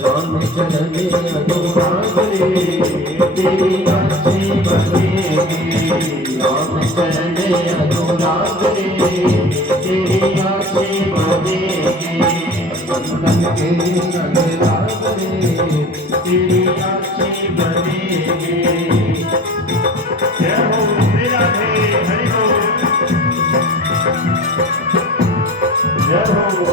राम चरण अनुराग तेरी अच्छी बनेगी, राम चरण अनुराग तेरी अच्छी बनेगी, संतन के संग लाग तेरी अच्छी बनेगी। जय हो मेरा हरि बोल, जय हो।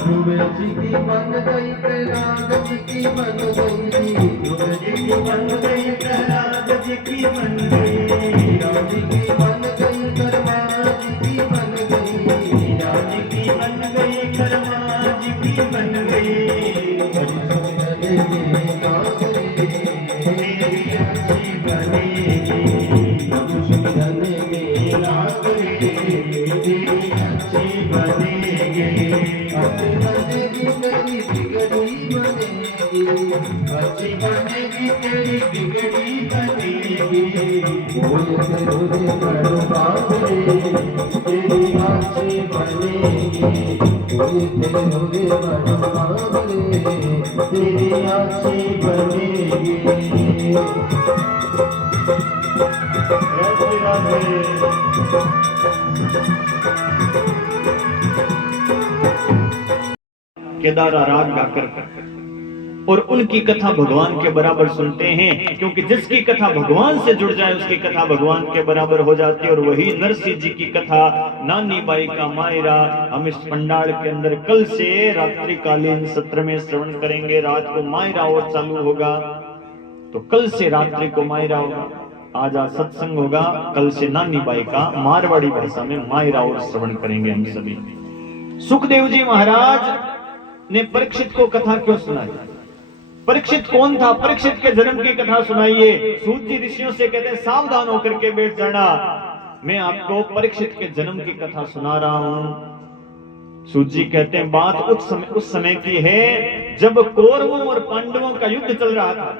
ध्रुव जी की बन गई प्रहलाद जी की बन गई, ध्रुव जी की बन गई प्रहलाद जी की बन गई, मीरा जी की बन गई कर्मा जी की बन गई, मीरा जी की बन गई कर्मा जी की बन गई। तेरी अच्छी बनेगी, मधुसूदन में लाग तेरी अच्छी बनेगी, अच्छी बनेगी तेरी बिगड़ी बनेगी, अच्छी बनेगी तेरी बिगड़ी बनेगी, बोल के रोने मरो बाबरे तेरी अच्छी बनेगी, बोल के रोने मरो बाबरे तेरी अच्छी बनेगी। जय श्री राधे। केदारा राग गाकर और उनकी कथा भगवान के बराबर सुनते हैं, क्योंकि जिसकी कथा भगवान से जुड़ जाए उसकी कथा भगवान के बराबर हो जाती है। और वही नरसिंह जी की कथा, नानी बाई का मायरा, हम इस पंडाल के अंदर कल से रात्रिकालीन सत्र में श्रवण करेंगे। रात को मायरा और चालू होगा, तो कल से रात्रि को मायरा होगा। आज सत्संग होगा, कल से नानी बाई का मारवाड़ी भाषा में मायरा और श्रवण करेंगे हम सभी। सुखदेव जी महाराज ने परीक्षित को कथा क्यों सुनाई? परीक्षित कौन था? परीक्षित के जन्म की कथा सुनाइए। सूत जी ऋषियों से कहते हैं सावधान होकर के बैठ जाना, मैं आपको परीक्षित के जन्म की कथा सुना रहा हूं। सूत जी कहते हैं बात उस समय की है जब कौरवों और पांडवों का युद्ध चल रहा था।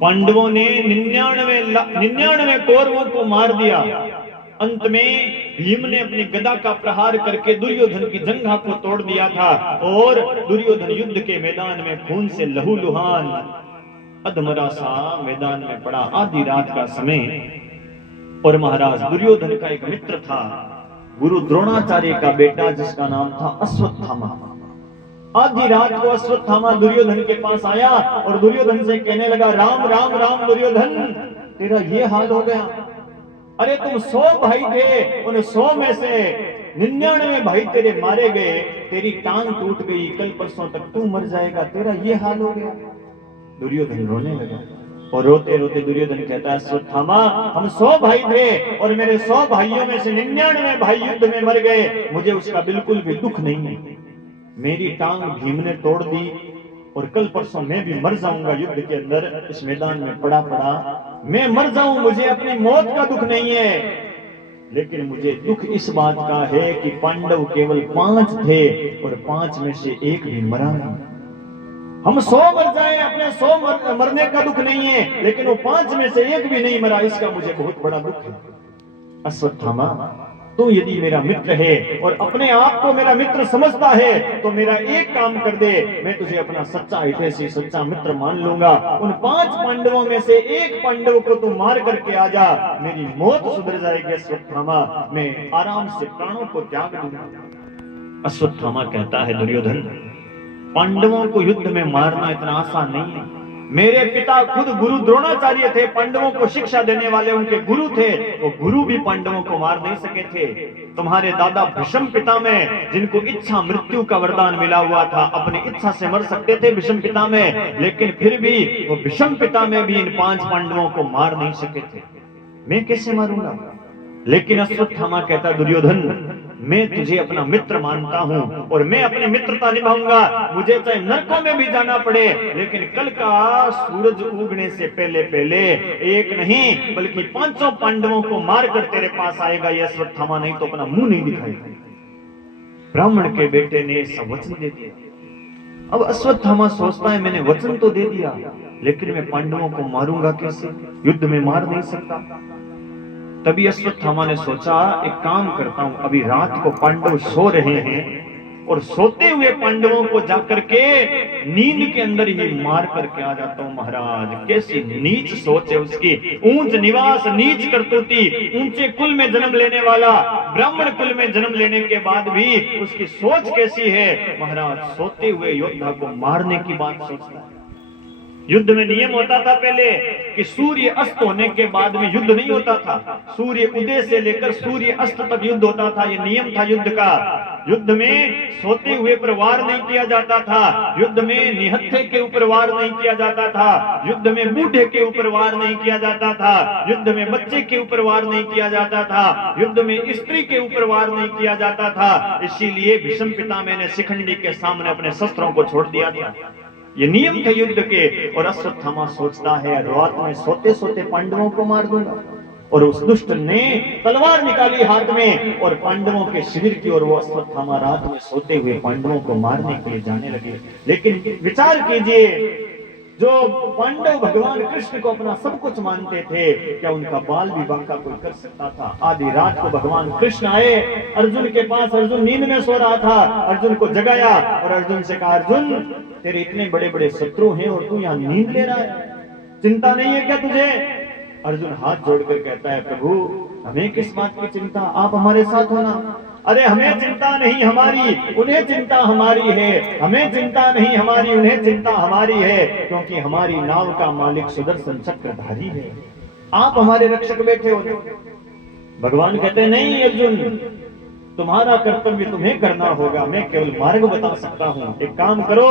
पांडवों ने 99 कौरवों को मार दिया। अंत में भीम ने अपनी गदा का प्रहार करके दुर्योधन की जंघा को तोड़ दिया था और दुर्योधन युद्ध के मैदान में खून से लहूलुहान अधमरा सा मैदान में पड़ा। आधी रात का समय और महाराज दुर्योधन का एक मित्र था, गुरु द्रोणाचार्य का बेटा, जिसका नाम था अश्वत्थामा। आधी रात को अश्वत्थामा दुर्योधन के पास आया और दुर्योधन से कहने लगा, राम राम राम दुर्योधन, तेरा ये हाल हो गया। अरे तुम 100 भाई थे, उन 100 में से 99 भाई तेरे मारे गए, तेरी टांग टूट गई, कल परसों तक तू मर जाएगा, तेरा ये हाल हो गया। दुर्योधन रोने लगा और रोते रोते दुर्योधन कहता है, अश्वत्थामा हम 100 भाई थे और मेरे 100 भाइयों में से 99 भाई युद्ध में मर गए, मुझे उसका बिल्कुल भी दुख नहीं है। मेरी टांग भीम ने तोड़ दी और कल परसों मैं भी मर जाऊंगा युद्ध के अंदर, इस मैदान में पड़ा पड़ा मैं मर जाऊं, मुझे अपनी मौत का दुख नहीं है, लेकिन मुझे दुख इस बात का है कि पांडव केवल 5 थे और 5 में से एक भी मरा नहीं। हम 100 मर जाए, अपने 100 मरने का दुख नहीं है, लेकिन वो 5 में से एक भी नहीं मरा, इसका मुझे बहुत बड़ा दुख है। अश्वत्थामा तू यदि मेरा मित्र है और अपने आप को मेरा मित्र समझता है तो मेरा एक काम कर दे, मैं तुझे अपना सच्चा हितैषी सच्चा मित्र मान लूंगा। उन 5 पांडवों में से एक पांडव को तू मार करके आ जा, मेरी मौत सुधर जाएगी अश्वत्थामा, मैं आराम से प्राणों को त्याग दूंगा। अश्वत्थामा कहता है, दुर्योधन पांडवों को युद्ध में मारना इतना आसान नहीं है। मेरे पिता खुद गुरु द्रोणाचार्य थे, पांडवों को शिक्षा देने वाले उनके गुरु थे, वो गुरु भी पांडवों को मार नहीं सके थे। तुम्हारे दादा भीष्म पितामह, जिनको इच्छा मृत्यु का वरदान मिला हुआ था, अपनी इच्छा से मर सकते थे भीष्म पितामह, लेकिन फिर भी वो भीष्म पितामह भी इन 5 पांडवों को मार नहीं सके थे, मैं कैसे मारूंगा। लेकिन अश्वत्थामा कहता, दुर्योधन मैं तुझे अपना मित्र मानता हूं और मैं अपनी मित्रता निभाऊंगा, मुझे चाहे नरकों में भी जाना पड़े, लेकिन कल का सूरज उगने से पहले पहले एक नहीं बल्कि 5 पांडवों को मारकर तेरे पास आएगा ये अश्वत्थामा, नहीं तो अपना मुंह नहीं दिखाएगा। ब्राह्मण के बेटे ने ऐसा वचन दे दिया। अब अश्वत्थामा सोचता है, मैंने वचन तो दे दिया, लेकिन मैं पांडवों को मारूंगा कैसे, युद्ध में मार नहीं सकता। तभी अश्वत्थामा ने सोचा, एक काम करता हूं, अभी रात को पांडव सो रहे हैं और सोते हुए पांडवों को जाकर के नींद के अंदर ही मार करके आ जाता हूं। महाराज कैसी नीच सोच है उसकी, ऊंच निवास नीच करतूती, ऊंचे कुल में जन्म लेने वाला, ब्राह्मण कुल में जन्म लेने के बाद भी उसकी सोच कैसी है। महाराज सोते हुए योद्धा को मारने की बात सोचता है। युद्ध में नियम होता था पहले कि सूर्य अस्त होने के बाद में युद्ध नहीं होता था, सूर्य उदय से लेकर सूर्य अस्त तक युद्ध होता था, ये नियम था युद्ध का। युद्ध में सोते हुए पर वार नहीं किया जाता था, युद्ध में निहत्थे के ऊपर वार नहीं किया जाता था, युद्ध में बूढ़े के ऊपर वार नहीं किया जाता था, युद्ध में बच्चे के ऊपर वार नहीं किया जाता था, युद्ध में स्त्री के ऊपर वार नहीं किया जाता था। इसीलिए भीष्म पितामह ने शिखंडी के सामने अपने शस्त्रों को छोड़ दिया था, ये नियम थे युद्ध के। और अश्वत्थामा सोचता है, रात में सोते सोते पांडवों को मार दूंगा, और उस दुष्ट ने तलवार निकाली हाथ में और पांडवों के शिविर की ओर वो अश्वत्थामा रात में सोते हुए पांडवों को मारने के लिए जाने लगे। लेकिन विचार कीजिए, जो पांडव भगवान कृष्ण को अपना सब कुछ मानते थे, क्या उनका बाल विवाह का कोई कर सकता था। आधी रात को भगवान कृष्ण आए अर्जुन के पास, अर्जुन नींद में सो रहा था, अर्जुन को जगाया और अर्जुन से कहा, अर्जुन तेरे इतने बड़े बड़े शत्रु हैं और तू यहाँ नींद ले रहा है, चिंता नहीं है क्या तुझे। अर्जुन हाथ जोड़कर कहता है, प्रभु हमें किस बात की चिंता, आप हमारे साथ होना। अरे हमें चिंता नहीं हमारी, उन्हें चिंता हमारी है, हमें चिंता नहीं हमारी, उन्हें चिंता हमारी है, क्योंकि हमारी नाव का मालिक सुदर्शन चक्रधारी है, आप हमारे रक्षक बैठे हो। भगवान कहते नहीं अर्जुन, तुम्हारा कर्तव्य तुम्हें करना होगा, मैं केवल मार्ग बता सकता हूँ। एक काम करो,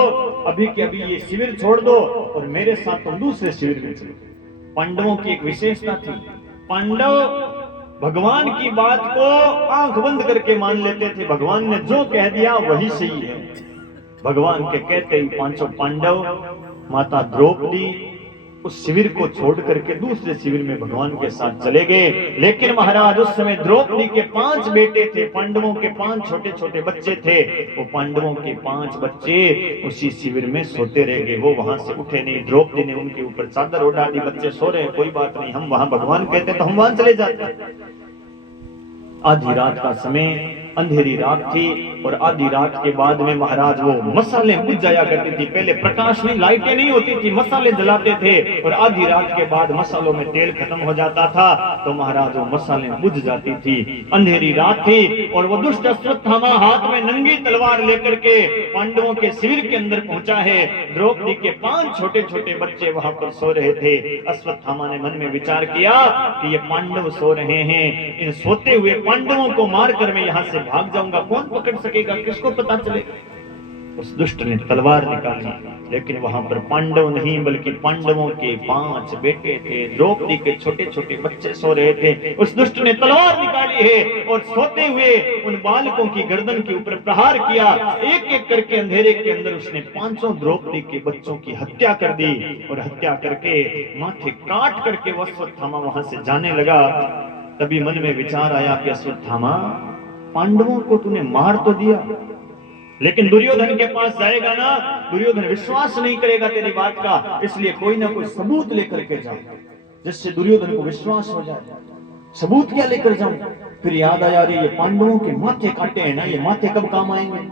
अभी के अभी ये शिविर छोड़ दो और मेरे साथ तुम दूसरे शिविर में चलो। पांडवों की एक विशेषता थी, पांडव भगवान की बात को आंख बंद करके मान लेते थे, भगवान ने जो कह दिया वही सही है। भगवान के कहते ही 5 पांडव, माता द्रौपदी उस शिविर को छोड़ करके दूसरे शिविर में भगवान के साथ चले गए। लेकिन महाराज उस समय द्रौपदी के 5 बेटे थे, पांडवों के 5 छोटे छोटे बच्चे थे, वो पांडवों के 5 बच्चे उसी शिविर में सोते रह गए, वो वहां से उठे नहीं। द्रौपदी ने उनके ऊपर चादर उड़ा दी, बच्चे सो रहे हैं, कोई बात नहीं, हम वहां भगवान कहते तो हम वहां चले जाते। आधी रात का समय, अंधेरी रात थी और आधी रात के बाद में महाराज वो मसाले बुझ जाया करती थी। पहले प्रकाश नहीं, लाइटें नहीं होती थी, मसाले जलाते थे और आधी रात के बाद मसालों में तेल खत्म हो जाता था तो महाराज वो मसाले बुझ जाती थी। अंधेरी रात थी और वो दुष्ट अश्वत्थामा हाथ में नंगी तलवार लेकर के पांडवों के शिविर के अंदर पहुंचा है। द्रौपदी के 5 छोटे छोटे बच्चे वहां पर सो रहे थे। अश्वत्थामा ने मन में विचार किया कि ये पांडव सो रहे हैं, इन सोते हुए पांडवों को मारकर मैं यहां से भाग जाऊंगा, कौन पकड़ सकेगा, किसको पता चलेगा। उस दुष्ट ने तलवार निकाली, लेकिन वहां पर पांडव नहीं बल्कि पांडवों के 5 बेटे थे। द्रौपदी के छोटे छोटे बच्चे सो रहे थे। उस दुष्ट ने तलवार निकाली है और सोते हुए उन बालकों की गर्दन के ऊपर प्रहार किया। एक एक करके अंधेरे के अंदर उसने 5 द्रौपदी के बच्चों की हत्या कर दी और हत्या करके माथे काट करके वो अश्वत्थामा वहां से जाने लगा। तभी मन में विचार आया कि अश्वत्थामा, पांडवों को तूने मार तो दिया, लेकिन दुर्योधन के पास जाएगा ना, दुर्योधन विश्वास नहीं करेगा तेरी बात का, इसलिए कोई ना कोई सबूत लेकर के जाओ जिससे दुर्योधन को विश्वास हो जाए। सबूत क्या लेकर जाऊं? फिर याद आया, अरे ये पांडवों के माथे काटे हैं ना, ये माथे कब काम आएंगे।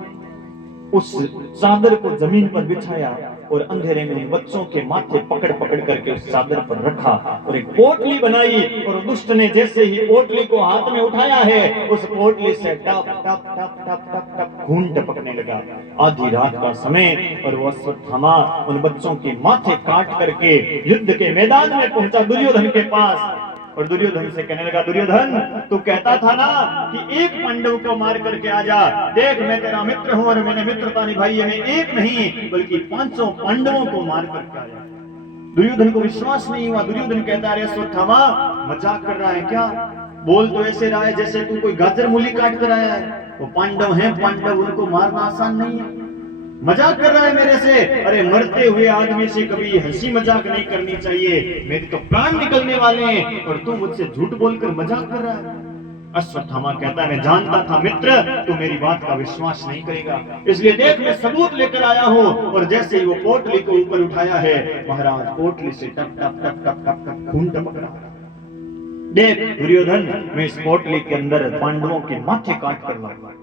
उस चादर को जमीन पर बिछाया और अंधेरे में उन बच्चों के माथे पकड़ पकड़ करके उस चादर पर रखा और एक पोटली बनाई और दुष्ट ने जैसे ही पोटली को हाथ में उठाया है, उस पोटली से टप टप टप टप टप टप खून टपकने लगा। आधी रात का समय और वो अश्वत्थामा उन बच्चों के माथे काट करके युद्ध के मैदान में पहुंचा दुर्योधन के पास और दुर्योधन से कहने लगा, दुर्योधन तू कहता था ना कि एक पांडव को मार करके आ जा, देख मैं तेरा मित्र हूं और मैंने मित्रता निभाई है, मैं एक नहीं बल्कि 5 पांडवों को मार करके आया। दुर्योधन को विश्वास नहीं हुआ। दुर्योधन कहता है, अश्वत्थामा मजाक कर रहा है क्या? बोल तो ऐसे रहा है जैसे तू कोई गाजर मूली काट कर आया है। वो पांडव हैं, पांडव, उनको मारना आसान नहीं है। मजाक कर रहा है मेरे से। अरे मरते हुए आदमी से कभी हंसी मजाक नहीं करनी चाहिए, मेरे तो प्राण निकलने वाले हैं और तू मुझसे झूठ बोलकर मजाक कर रहा है। अश्वत्थामा कहता है, मैं जानता था मित्र तू मेरी बात का विश्वास नहीं करेगा, इसलिए देख मैं सबूत लेकर आया हूं। और जैसे ही वो पोटली को ऊपर उठाया है, महाराज पोटली से टप टप टप टप टप टप खून टपक रहा है। देख दुर्योधन, मैं इस पोटली के अंदर पांडवों के माथे काट कर लाऊंगा।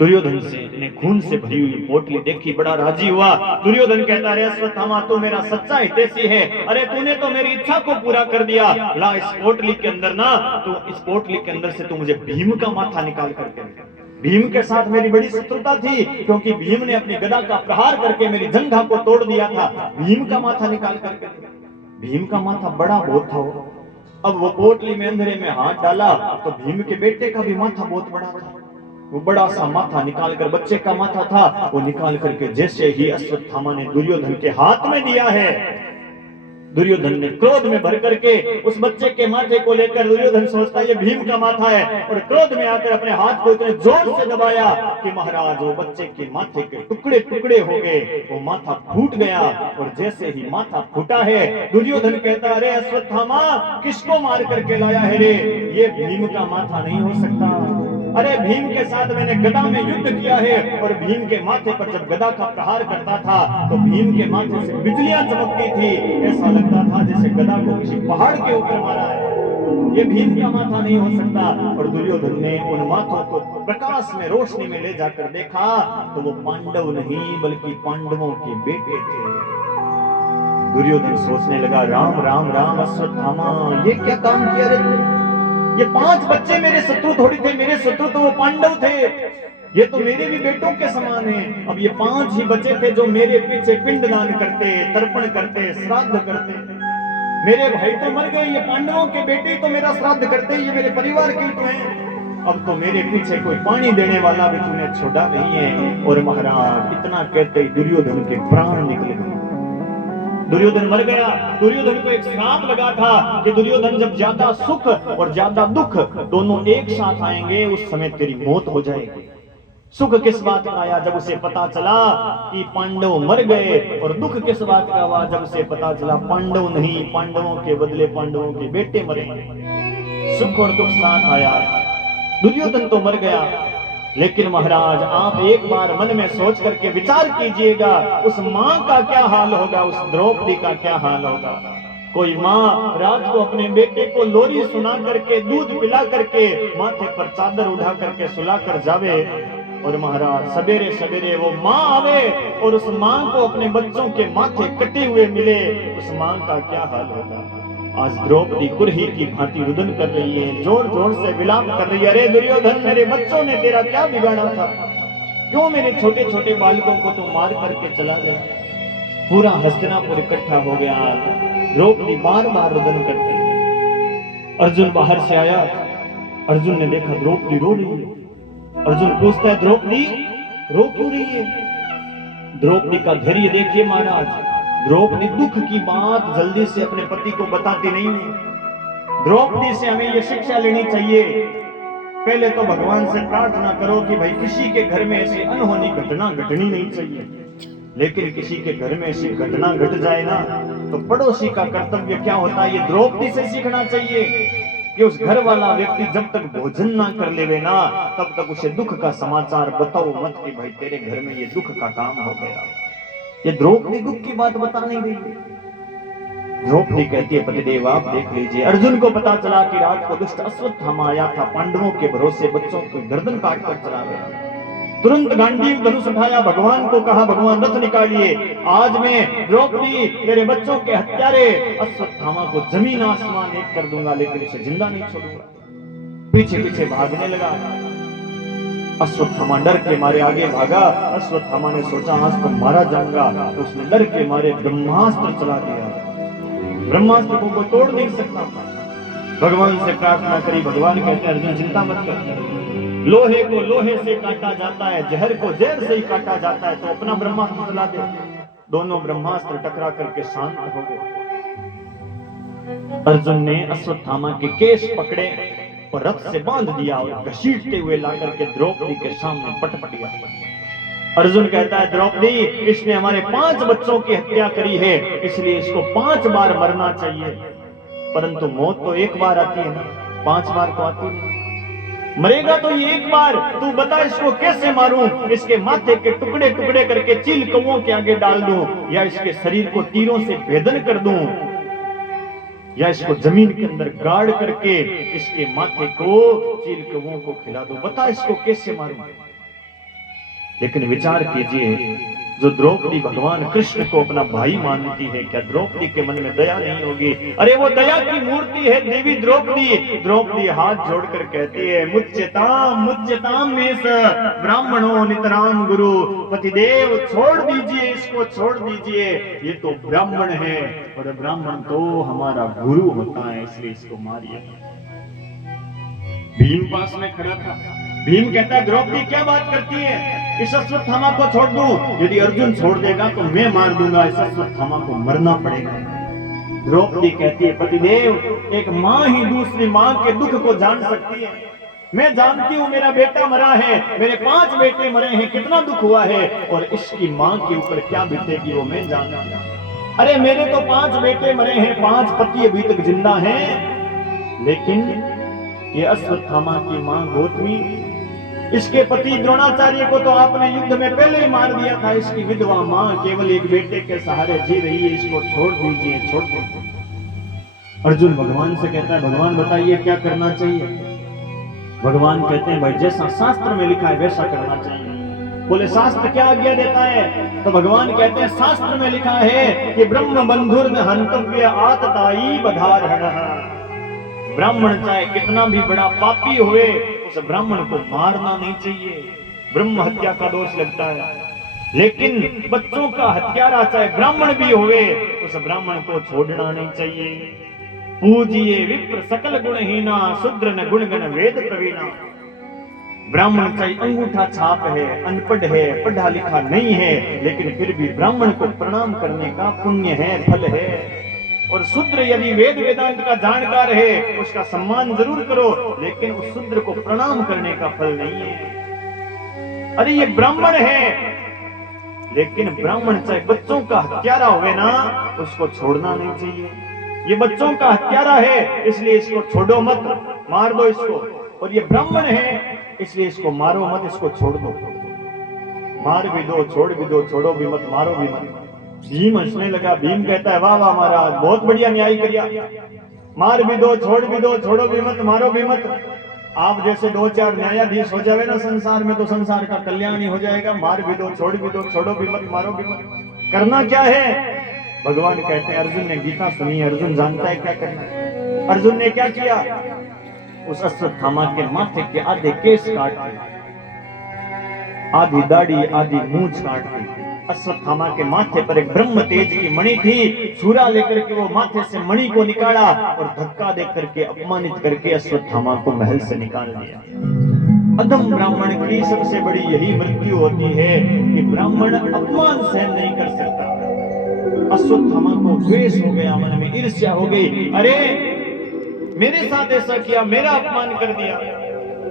दुर्योधन से ने खून से भरी हुई पोटली देखी, बड़ा राजी हुआ। दुर्योधन कहता है, अश्वत्थामा तू मेरा सच्चा हितैषी है, अरे तूने तो मेरी इच्छा को पूरा कर दिया। ला इस पोटली के अंदर ना, तो इस पोटली के अंदर से तू मुझे भीम का माथा निकाल करके। भीम के साथ मेरी बड़ी शत्रुता थी क्योंकि भीम ने अपनी गदा का प्रहार करके मेरी जंघा को तोड़ दिया था। भीम का माथा निकाल करके। भीम का माथा बड़ा बहुत था वो। अब वो पोटली में अंधेरे में हाथ डाला तो भीम के बेटे का भी माथा बहुत बड़ा था। वो बड़ा सा माथा निकाल कर, बच्चे का माथा था, वो निकाल करके जैसे ही अश्वत्थामा ने दुर्योधन के हाथ में दिया है, दुर्योधन ने क्रोध में भर करके उस बच्चे के माथे को लेकर, दुर्योधन सोचता ये भीम का माथा है, और क्रोध में आकर अपने हाथ को इतने जोर से दबाया कि महाराज वो बच्चे के माथे के टुकड़े टुकड़े हो गए, वो माथा फूट गया। और जैसे ही माथा फूटा है, दुर्योधन कहता, अरे अश्वत्थामा किसको मार करके लाया है रे, ये भीम का माथा नहीं हो सकता। अरे भीम के साथ मैंने गदा में युद्ध किया है और भीम के माथे पर जब गदा का प्रहार करता था तो भीम के माथे से बिजलियां चमकती थी, ऐसा लगता था जैसे गदा को किसी पहाड़ के ऊपर मारा है। ये भीम का माथा नहीं हो सकता। और दुर्योधन ने उन माथों को प्रकाश में, रोशनी में ले जाकर देखा तो वो पांडव नहीं बल्कि पांडवों के बेटे थे। दुर्योधन सोचने लगा, राम राम राम अश्वत्थामा, ये क्या काम किया रे? ये 5 बच्चे मेरे शत्रु थोड़ी थे, मेरे शत्रु तो वो पांडव थे, ये तो मेरे भी बेटों के समान हैं। अब ये 5 ही बचे थे जो मेरे पीछे पिंडदान करते, तर्पण करते, श्राद्ध करते। मेरे भाई तो मर गए, ये पांडवों के बेटे तो मेरा श्राद्ध करते, ये मेरे परिवार के तो हैं। अब तो मेरे पीछे कोई पानी देने वाला भी तूने छोड़ा नहीं है। और महाराज इतना कहते ही दुर्योधन के प्राण निकले। दुर्योधन मर गया। दुर्योधन को एक श्राप लगा था कि दुर्योधन जब ज्यादा सुख और ज्यादा दुख दोनों एक साथ आएंगे उस समय तेरी मौत हो जाएगी। सुख किस बात का आया? जब उसे पता चला कि पांडव मर गए। और दुख किस बात का हुआ? जब उसे पता चला पांडव नहीं, पांडवों के बदले पांडवों के बेटे मरे। सुख और दुख साथ आया। दुर्योधन तो मर गया, लेकिन महाराज आप एक बार मन में सोच करके विचार कीजिएगा, उस मां का क्या हाल होगा, उस द्रौपदी का क्या हाल होगा। कोई माँ रात को अपने बेटे को लोरी सुना करके, दूध पिला करके, माथे पर चादर उठा करके सुला कर जावे, और महाराज सवेरे सवेरे वो माँ आवे और उस माँ को अपने बच्चों के माथे कटे हुए मिले, उस माँ का क्या हाल होगा। आज द्रौपदी कुरही की भांति रुदन कर रही है, जोर जोर से विलाप कर रही है, अरे दुर्योधन, मेरे बच्चों ने तेरा क्या बिगाड़ा था, क्यों मेरे छोटे छोटे बालकों को तो मार करके चला गया। पूरा हस्तिनापुर इकट्ठा हो गया, द्रौपदी बार बार रुदन करती है। अर्जुन बाहर से आया, अर्जुन ने देखा द्रौपदी रो रही है। अर्जुन पूछता है, द्रौपदी रो क्यों रही है। द्रौपदी का धैर्य देखिए महाराज, द्रौपदी दुख की बात जल्दी से अपने पति को बताती नहीं है। द्रौपदी से हमें यह शिक्षा लेनी चाहिए, पहले तो भगवान से प्रार्थना करो कि भाई किसी के घर में ऐसी अनहोनी घटना घटनी नहीं चाहिए, लेकिन किसी के घर में ऐसी घटना घट जाए ना, तो पड़ोसी का कर्तव्य क्या होता है, ये द्रौपदी से सीखना चाहिए कि उस घर वाला व्यक्ति जब तक भोजन ना कर लेवे ना, तब तक उसे दुख का समाचार बताओ मत कि भाई तेरे घर में ये दुख का काम हो गया। ये द्रौपदी दुख की बात बता नहीं रही है। द्रौपदी कहती है, पतिदेव आप देख लीजिए, अर्जुन को पता चला कि रात को दुष्ट अश्वत्थामा आया था, पांडवों के भरोसे बच्चों को गर्दन काट कर चला गया। तुरंत गांडीव धनुष उठाया, भगवान को कहा, भगवान रथ निकालिए, आज मैं द्रौपदी तेरे बच्चों के हत्यारे अश्वत्थामा को जमीन आसमान एक कर दूंगा, लेकिन उसे जिंदा नहीं छोड़ूंगा। पीछे पीछे भागने लगा, अश्वत्थामा डर के मारे आगे भागा। अश्वत्थामा ने सोचा आज तो मारा जाऊंगा, तो उसने डर के मारे ब्रह्मास्त्र चला दिया। ब्रह्मास्त्र को कोई तोड़ नहीं सकता। भगवान से प्रार्थना करी, भगवान कहते हैं, अर्जुन चिंता मत कर, लोहे को लोहे से काटा जाता है, जहर को जहर से ही काटा जाता है, तो अपना ब्रह्मास्त्र चला दे। दोनों ब्रह्मास्त्र टकरा करके शांत हो गए। अर्जुन ने अश्वत्थामा के केस पकड़े और रथ से बांध दिया और घसीटते हुए लाकर के द्रौपदी के सामने पटक दिया। अर्जुन कहता है, द्रौपदी इसने हमारे 5 बच्चों की हत्या करी है, इसलिए इसको 5 बार मरना चाहिए। परंतु मौत तो एक बार आती है ना, 5 बार तो आती नहीं। मरेगा तो ये एक बार, तू बता इसको कैसे मारूं, इसके माथे के टुकड़े टुकड़े करके चील कौओं के आगे डाल दूं, या इसके शरीर को तीरों से भेदन कर दूं, या इसको जमीन के अंदर गाड़ करके इसके माथे को चील कौओं को खिला दूं, बता इसको कैसे मारूं। लेकिन विचार कीजिए, जो द्रौपदी भगवान कृष्ण को अपना भाई मानती है, क्या द्रौपदी के मन में दया नहीं होगी। अरे वो दया की मूर्ति है देवी द्रौपदी। द्रौपदी हाथ जोड़कर कहती है, मुच्यताम में ब्राह्मणों नितराम गुरु, पतिदेव छोड़ दीजिए इसको, छोड़ दीजिए, ये तो ब्राह्मण है और ब्राह्मण तो हमारा गुरु होता है, इसलिए इसको मारिए। भीम पास में खड़ा था। भीम कहता है, द्रौपदी क्या बात करती है, इस अश्वत्थामा को छोड़ दूं, यदि अर्जुन छोड़ देगा तो मैं मार दूंगा, इस अश्वत्थामा को मरना पड़ेगा। द्रौपदी कहती है, पतिदेव एक माँ ही दूसरी माँ के दुख को जान सकती है। मैं जानती हूँ मेरा बेटा मरा है, मेरे 5 बेटे मरे हैं, कितना दुख हुआ है, और इसकी माँ के ऊपर क्या बीतेगी वो मैं जानती हूँ। अरे मेरे तो 5 बेटे मरे हैं, 5 पति अभी तक जिंदा हैं, लेकिन ये अश्वत्थामा की माँ गौतमी, इसके पति द्रोणाचार्य को तो आपने युद्ध में पहले ही मार दिया था, इसकी विधवा माँ केवल एक बेटे के सहारे जी रही है, इसको छोड़ दीजिए, छोड़ दीजिए। अर्जुन भगवान से कहता है, भगवान बताइए क्या करना चाहिए। भगवान कहते हैं, भाई जैसा शास्त्र में लिखा है वैसा करना चाहिए। बोले शास्त्र क्या आज्ञा देता है, तो भगवान कहते हैं, शास्त्र में लिखा है कि ब्रह्म बंधुर हंतव्य आतताई बधारहणः। ब्राह्मण चाहे कितना भी बड़ा पापी हुए, उस ब्राह्मण को मारना नहीं चाहिए, ब्रह्म हत्या का दोष लगता है। लेकिन बच्चों का हत्यारा चाहे ब्राह्मण भी हुए, उस ब्राह्मण को छोड़ना नहीं चाहिए। पूजिए विप्र सकल गुणहीना, शूद्र न गुणगण वेद प्रवीणा। ब्राह्मण चाहे अंगूठा छाप है, अनपढ़ है, पढ़ा लिखा नहीं है, लेकिन फिर भी ब्राह्मण को प्रणाम करने का पुण्य है, फल है। और शूद्र यदि वेद वेदांत का जानकार है, उसका सम्मान जरूर करो, लेकिन उस शूद्र को प्रणाम करने का फल नहीं है। अरे ये ब्राह्मण है, लेकिन ब्राह्मण चाहे बच्चों का हत्यारा हुए ना, उसको छोड़ना नहीं चाहिए। ये बच्चों का हत्यारा है, इसलिए इसको छोड़ो मत, मार दो इसको। और ये ब्राह्मण है, इसलिए इसको मारो मत, इसको छोड़ दो। मार भी दो, छोड़ भी दो, छोड़ो भी मत, मारो भी मत। भीम हंसने लगा। भीम कहता है वाह वाह महाराज, बहुत बढ़िया न्याय किया, मार भी दो, छोड़ भी दो, छोड़ो भी मत, मारो भी मत। आप जैसे 2-4 न्यायाधीश हो जावे ना संसार में तो संसार का कल्याण ही हो जाएगा। मार भी दो, छोड़ भी दो, छोड़ो भी मत, मारो भी मत। करना क्या है? भगवान कहते हैं, अर्जुन ने गीता सुनी, अर्जुन जानता है क्या करना है। अर्जुन ने क्या किया? उस अश्वत्थामा के माथे के आधे केस काट दिए, आधी दाढ़ी आधी मूंछ काट दी। अश्वत्थामा के माथे पर एक ब्रह्म तेज की मणि थी, छुरा लेकर के वो माथे से मणि को निकाला और धक्का दे करके अपमानित करके अश्वत्थामा को महल से निकाल दिया। अधम ब्राह्मण की सबसे बड़ी यही मृत्यु होती है कि ब्राह्मण अपमान सहन नहीं कर सकता। अश्वत्थामा को द्वेष हो गया, मन में ईर्ष्या हो गई, अरे मेरे साथ ऐसा किया, मेरा अपमान कर दिया।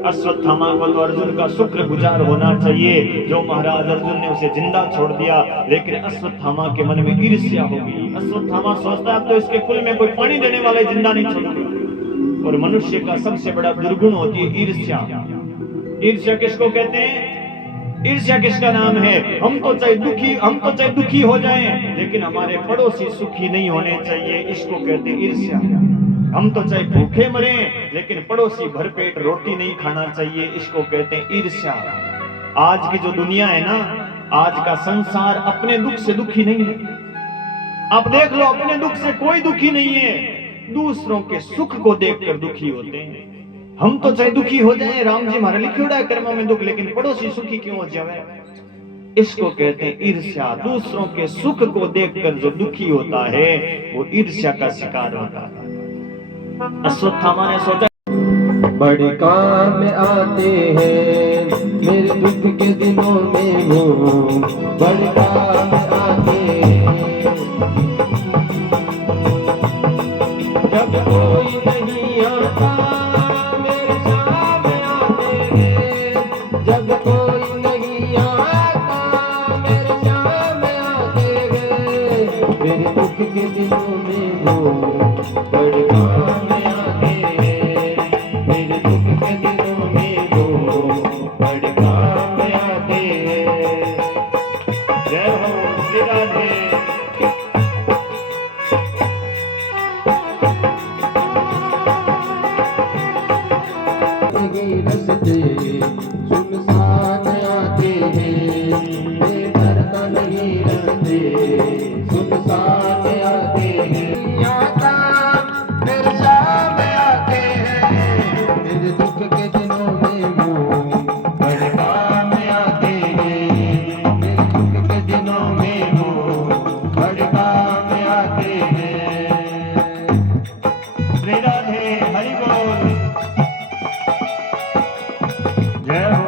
अश्वत्थामा को तो अर्जुन का शुक्रगुजार होना चाहिए, जो महाराज अर्जुन ने उसे जिंदा छोड़ दिया, लेकिन अश्वत्थामा के मन में ईर्ष्या हो गई। अश्वत्थामा सोचता है अब तो इसके कुल में कोई पानी देने वाले जिंदा नहीं छोड़ूंगा। और मनुष्य का सबसे बड़ा दुर्गुण होती है ईर्ष्या। ईर्ष्या किसको कहते हैं? ईर्ष्या किसका नाम है? हम तो चाहे दुखी हो जाएं, लेकिन हमारे पड़ोसी सुखी नहीं होने चाहिए, इसको कहते हैं ईर्ष्या। हम तो चाहे भूखे मरे, लेकिन पड़ोसी भरपेट रोटी नहीं खाना चाहिए, इसको कहते हैं ईर्ष्या। आज की जो दुनिया है ना, आज का संसार अपने दुख से दुखी नहीं है। आप देख लो, अपने दुख से कोई दुखी नहीं है, दूसरों के सुख को देखकर दुखी होते हैं। हम तो चाहे दुखी हो जाए, राम जी हमारे लिखे हुआ है कर्मों में दुख, लेकिन पड़ोसी सुखी क्यों हो जाए, इसको कहते हैं ईर्ष्या। दूसरों के सुख को देखकर जो दुखी होता है वो ईर्ष्या का शिकार होता है। अश्वत्थामा ने सोचा बड़े काम आते हैं मेरे दुख के दिनों में, वो बड़े काम आते हैं। जब कोई नहीं आता मेरे सामने आते हैं, जब कोई नहीं आता मेरे सामने आते हैं। मेरे दुख के दिनों में वो बड़े काम आते हैं, मेरे दुख के दिनों में वो बड़े काम आते हैं। जय हो श्री राधे। नहीं रस्ते सुनसान आते हैं, बेदर्द नहीं रस्ते सुनसान आते हैं। आता मेरे सामने आते हैं, मेरे दुख के दिनों में वो बड़े काम आते हैं, मेरे दुख के दिनों में वो बड़े काम आते हैं। श्री राधे, हरि बोल। जय हो।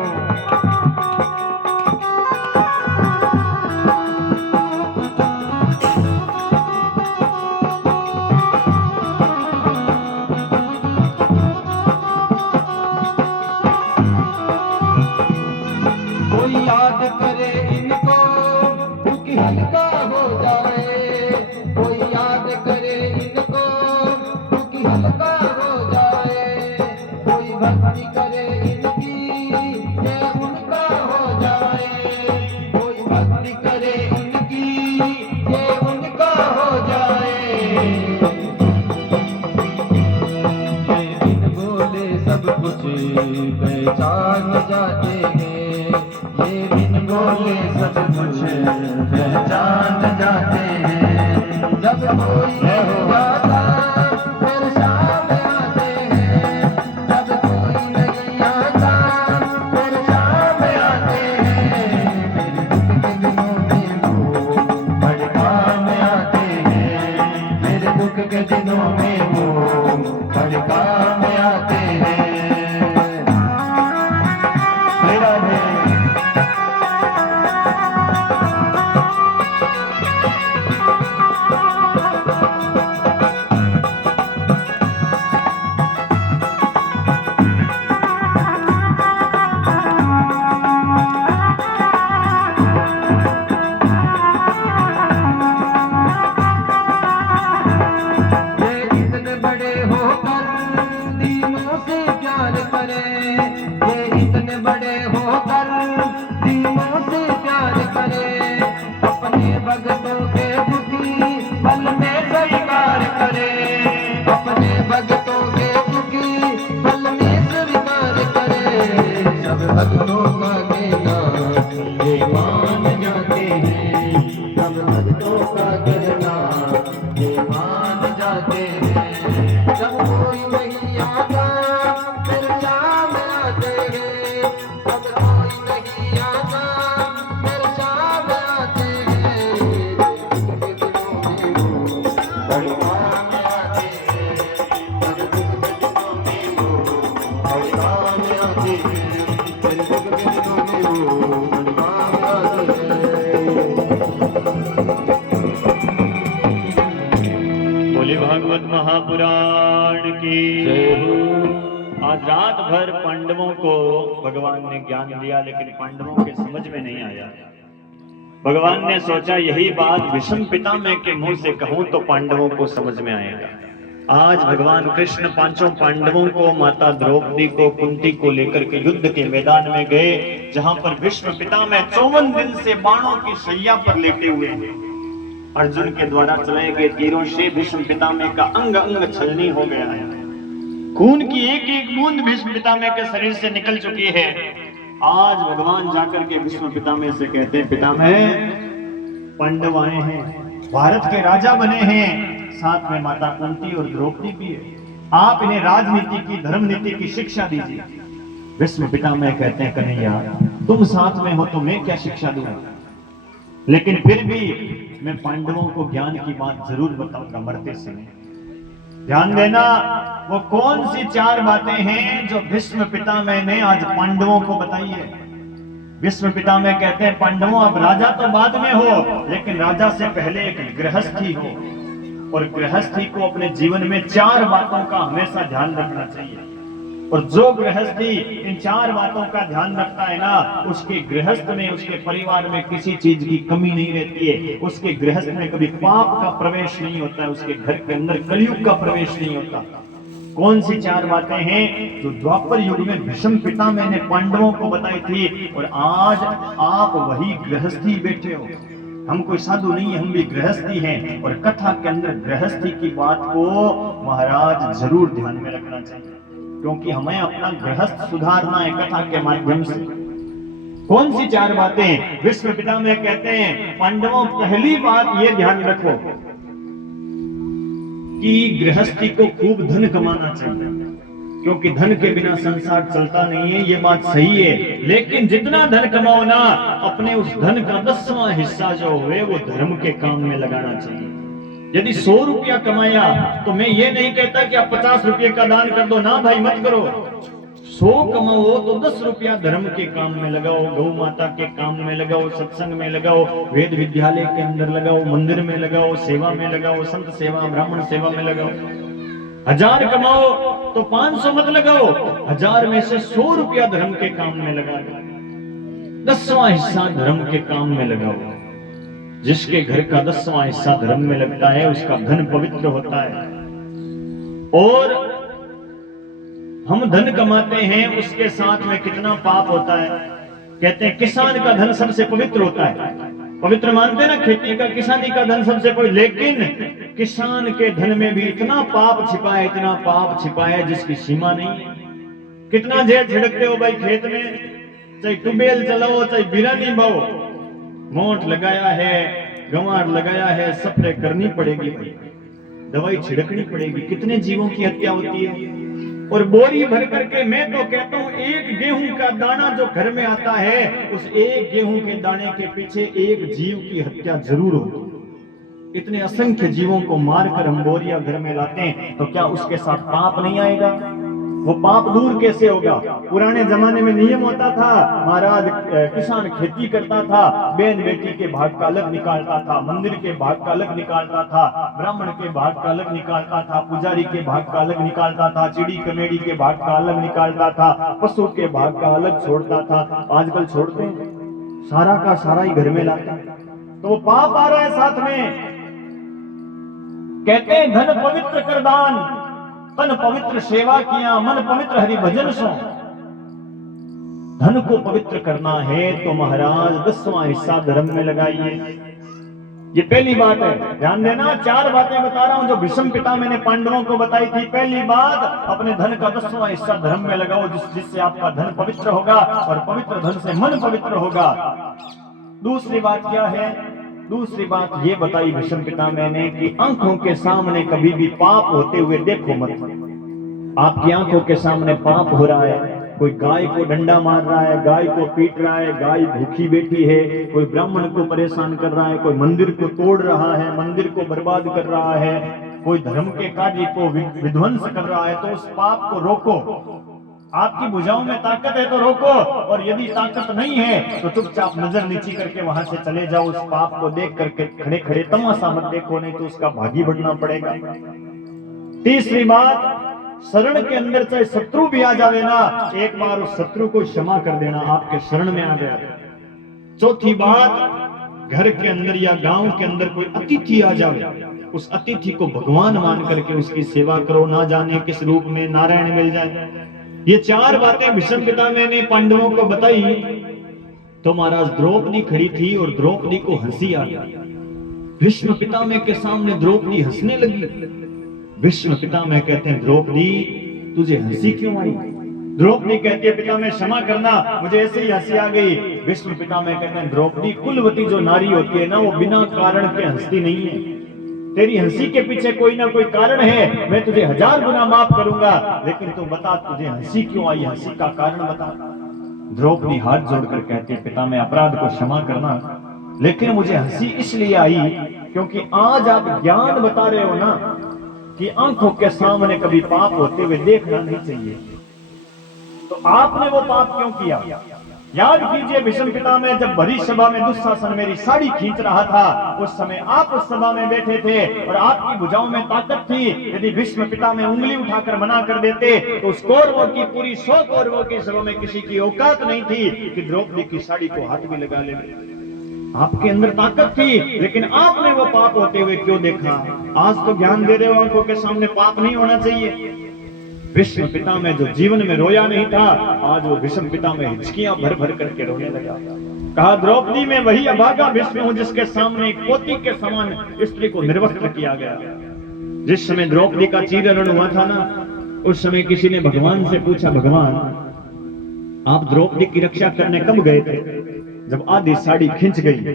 कोई याद करे इनको दुख हल्का हो जाए, कोई याद करे इनको दुख हल्का हो जाए, कोई भक्ति करे इनकी ये उनका हो जाए, कोई भक्ति करे इनकी ये उनका हो जाए। ये बिन बोले सब कुछ पहचान जाते हैं, ये बिन बोले सब कुछ पहचान जाते हैं। जब कोई नहीं आता मेरे सामने आते हैं, जब कोई नहीं आता मेरे सामने आते हैं। मेरे दुख के दिनों में वो बड़े काम आते हैं, मेरे दुख के दिनों में वो बड़े काम आते हैं। मेरा है महाराज है। बोले भागवत महापुराण की। जय हो। आज रात भर पांडवों को भगवान ने ज्ञान दिया, लेकिन पांडवों के समझ में नहीं आया। भगवान ने सोचा यही बात भीष्म पितामह के मुंह से कहूं तो पांडवों को समझ में आएगा। आज भगवान कृष्ण पांचों पांडवों को, माता द्रौपदी को, कुंती को लेकर के युद्ध के मैदान में गए, जहां पर भीष्म पितामह 54 दिन से बाणों की शैया पर लेटे हुए हैं। अर्जुन के द्वारा चलाए गए तीरों से भीष्म पितामह का अंग अंग छलनी हो गया है। खून की एक एक बूंद भीष्म पितामह के शरीर से निकल चुकी है। आज भगवान जाकर के भीष्म पितामह से कहते हैं, पितामह पांडव आए हैं, भारत के राजा बने हैं, साथ में माता कुंती और द्रौपदी भी है। आप इन्हें राजनीति की, धर्म नीति की शिक्षा दीजिए। भीष्म पितामह कहते हैं, कन्हैया तुम साथ में हो तो मैं क्या शिक्षा दूंगा, लेकिन फिर भी मैं पांडवों को ज्ञान की बात जरूर बताऊंगा मरते समय। ध्यान देना, वो कौन सी 4 बातें हैं जो भीष्म पितामह ने आज पांडवों को बताई है। भीष्म पितामह कहते हैं, पांडवों अब राजा तो बाद में हो, लेकिन राजा से पहले एक गृहस्थी हो, और गृहस्थी को अपने जीवन में 4 बातों का हमेशा ध्यान रखना चाहिए। और जो गृहस्थी इन 4 बातों का ध्यान रखता है ना, उसके गृहस्थ में, उसके परिवार में किसी चीज की कमी नहीं रहती है। उसके गृहस्थ में कभी पाप का प्रवेश नहीं होता है, उसके घर के अंदर कलयुग का प्रवेश नहीं होता। कौन सी 4 बातें हैं जो द्वापर युग में भीष्म पितामह ने पांडवों को बताई थी, और आज आप वही गृहस्थी बैठे हो। हम कोई साधु नहीं है, हम भी गृहस्थी हैं, और कथा के अंदर गृहस्थी की बात को महाराज जरूर ध्यान में रखना चाहिए, क्योंकि हमें अपना गृहस्थ सुधारना है कथा के माध्यम से। कौन सी 4 बातें? भीष्म पितामह कहते हैं, पांडवों पहली बात ये ध्यान रखो कि गृहस्थी को खूब धन कमाना चाहिए, क्योंकि धन के बिना संसार चलता नहीं है, ये बात सही है। लेकिन जितना धन कमाओ ना, अपने उस धन का 10वां हिस्सा जो हुए वो धर्म के काम में लगाना चाहिए। यदि 100 रुपया कमाया तो मैं ये नहीं कहता कि आप 50 रुपये का दान कर दो, ना भाई मत करो। 100 कमाओ तो 10 रुपया धर्म के काम में लगाओ, गौ माता के काम में लगाओ, सत्संग में लगाओ, वेद विद्यालय के अंदर लगाओ, मंदिर में लगाओ, सेवा में लगाओ, संत सेवा, ब्राह्मण सेवा में लगाओ। 1000 कमाओ तो 500 मत लगाओ, 1000 में से 100 रुपया धर्म के काम में लगा दो, 10वां हिस्सा धर्म के काम में लगाओ। जिसके घर का 10वां हिस्सा धर्म में लगता है, उसका धन पवित्र होता है। और हम धन कमाते हैं, उसके साथ में कितना पाप होता है। कहते हैं किसान का धन सबसे पवित्र होता है, पवित्र मानते हैं ना, खेती का, किसानी का धन सबसे पवित्र। लेकिन किसान के धन में भी इतना पाप छिपा है, इतना पाप छिपा है जिसकी सीमा नहीं है। कितना जहर छिड़कते हो भाई खेत में, चाहे ट्यूबवेल चलाओ, चाहे बिरानी बाओ, मोट लगाया है, गंवार लगाया है, स्प्रे करनी पड़ेगी भाई, दवाई छिड़कनी पड़ेगी। कितने जीवों की हत्या होती है। और बोरी भर करके, मैं तो कहता हूं, एक गेहूं का दाना जो घर में आता है, उस एक गेहूं के दाने के पीछे एक जीव की हत्या जरूर होती। इतने असंख्य जीवों को मारकर हम बोरिया घर में लाते हैं, तो क्या उसके साथ पाप नहीं आएगा? वो पाप दूर कैसे होगा? पुराने जमाने में नियम होता था, महाराज किसान खेती करता था, बहन बेटी के भाग का अलग निकालता था, मंदिर के भाग का अलग निकालता था, ब्राह्मण के भाग का अलग निकालता था, पुजारी के भाग का अलग निकालता था, चिड़ी कमेड़ी के भाग का अलग निकालता था, पशु के भाग का अलग छोड़ता था। आजकल छोड़ते हैं, सारा का सारा ही घर में लाता है, तो वो पाप आ रहा है साथ में। कहते हैं धन पवित्र कर दान, तन पवित्र सेवा किया, मन पवित्र हरि भजन सो। धन को पवित्र करना है तो महाराज 10वां हिस्सा धर्म में लगाइए। ये पहली बात है, ध्यान देना। 4 बातें बता रहा हूं जो भीष्म पितामह ने पांडवों को बताई थी। पहली बात, अपने धन का 10वां हिस्सा धर्म में लगाओ, जिससे आपका धन पवित्र होगा, और पवित्र धन से मन पवित्र होगा। दूसरी बात क्या है? दूसरी बात ये बताई भीष्म पितामह ने कि आंखों के सामने कभी भी पाप होते हुए देखो मत। आपकी आंखों के सामने पाप हो रहा है, कोई गाय को डंडा मार रहा है, गाय को पीट रहा है, गाय भूखी बैठी है, कोई ब्राह्मण को परेशान कर रहा है, कोई मंदिर को तोड़ रहा है, मंदिर को बर्बाद कर रहा है, कोई धर्म के कार्य को विध्वंस कर रहा है, तो उस पाप को रोको। आपकी भुजाओं में ताकत है तो रोको, और यदि ताकत नहीं है तो चुपचाप नजर नीची करके वहां से चले जाओ। उस पाप को देख करके खड़े खड़े तमाशा मत देखो, नहीं तो उसका भागी बढ़ना पड़ेगा। तीसरी बात, शरण के अंदर चाहे शत्रु भी आ जावे ना, एक बार उस शत्रु को क्षमा कर देना, आपके शरण में आ गया। चौथी बात, घर के अंदर या गांव के अंदर कोई अतिथि आ जावे, उस अतिथि को भगवान मान करके उसकी सेवा करो, ना जाने किस रूप में नारायण मिल जाए। ये चार बातें भीष्म पितामह ने पांडवों को बताई तो महाराज द्रौपदी खड़ी थी और द्रौपदी को हंसी आ गई। भीष्म पितामह के सामने द्रौपदी हंसने लगी। भीष्म पितामह कहते हैं, द्रौपदी तुझे हंसी क्यों आई? द्रौपदी कहती है, पितामह क्षमा करना, मुझे ऐसे ही हंसी आ गई। भीष्म पितामह कहते हैं, द्रौपदी कुलवती जो नारी होती है ना, वो बिना कारण के हंसती नहीं है। तेरी हंसी के पीछे कोई ना कोई कारण है, मैं तुझे 1000 गुना माफ करूंगा, लेकिन तू बता तुझे हंसी क्यों आई, हंसी का कारण बता। द्रौपदी हाथ जोड़कर कहती है, पितामह अपराध को क्षमा करना, लेकिन मुझे हंसी इसलिए आई क्योंकि आज आप ज्ञान बता रहे हो ना कि आंखों के सामने कभी पाप होते हुए देखना नहीं चाहिए, तो आपने वो पाप क्यों किया? याद कीजिए भीष्म पितामह, जब भरी सभा में दुशासन मेरी साड़ी खींच रहा था, उस समय आप उस सभा में बैठे थे और आपकी भुजाओं में ताकत थी। यदि भीष्म पितामह उंगली उठाकर मना कर देते तो उस कौरवों की पूरी 100 कौरवों की सभा में किसी की औकात नहीं थी कि द्रौपदी की साड़ी को हाथ भी लगा ले। आपके अंदर ताकत थी, लेकिन आपने वो पाप होते हुए क्यों देखा? आज तो ज्ञान दे रहे हो, आंखों के सामने पाप नहीं होना चाहिए। भीष्म पितामह जो जीवन में रोया नहीं था, आज वो भीष्म पितामह हिचकियां भर भर करके रोने लगा। कहा, द्रौपदी में वही अभागा भीष्म हूं जिसके सामने एक पोती के समान स्त्री को निर्वस्त्र किया गया। जिस समय द्रौपदी का चीरहरण हुआ था ना, उस समय किसी ने भगवान से पूछा, भगवान आप द्रौपदी की रक्षा करने कब गए थे? जब आधी साड़ी खिंच गई,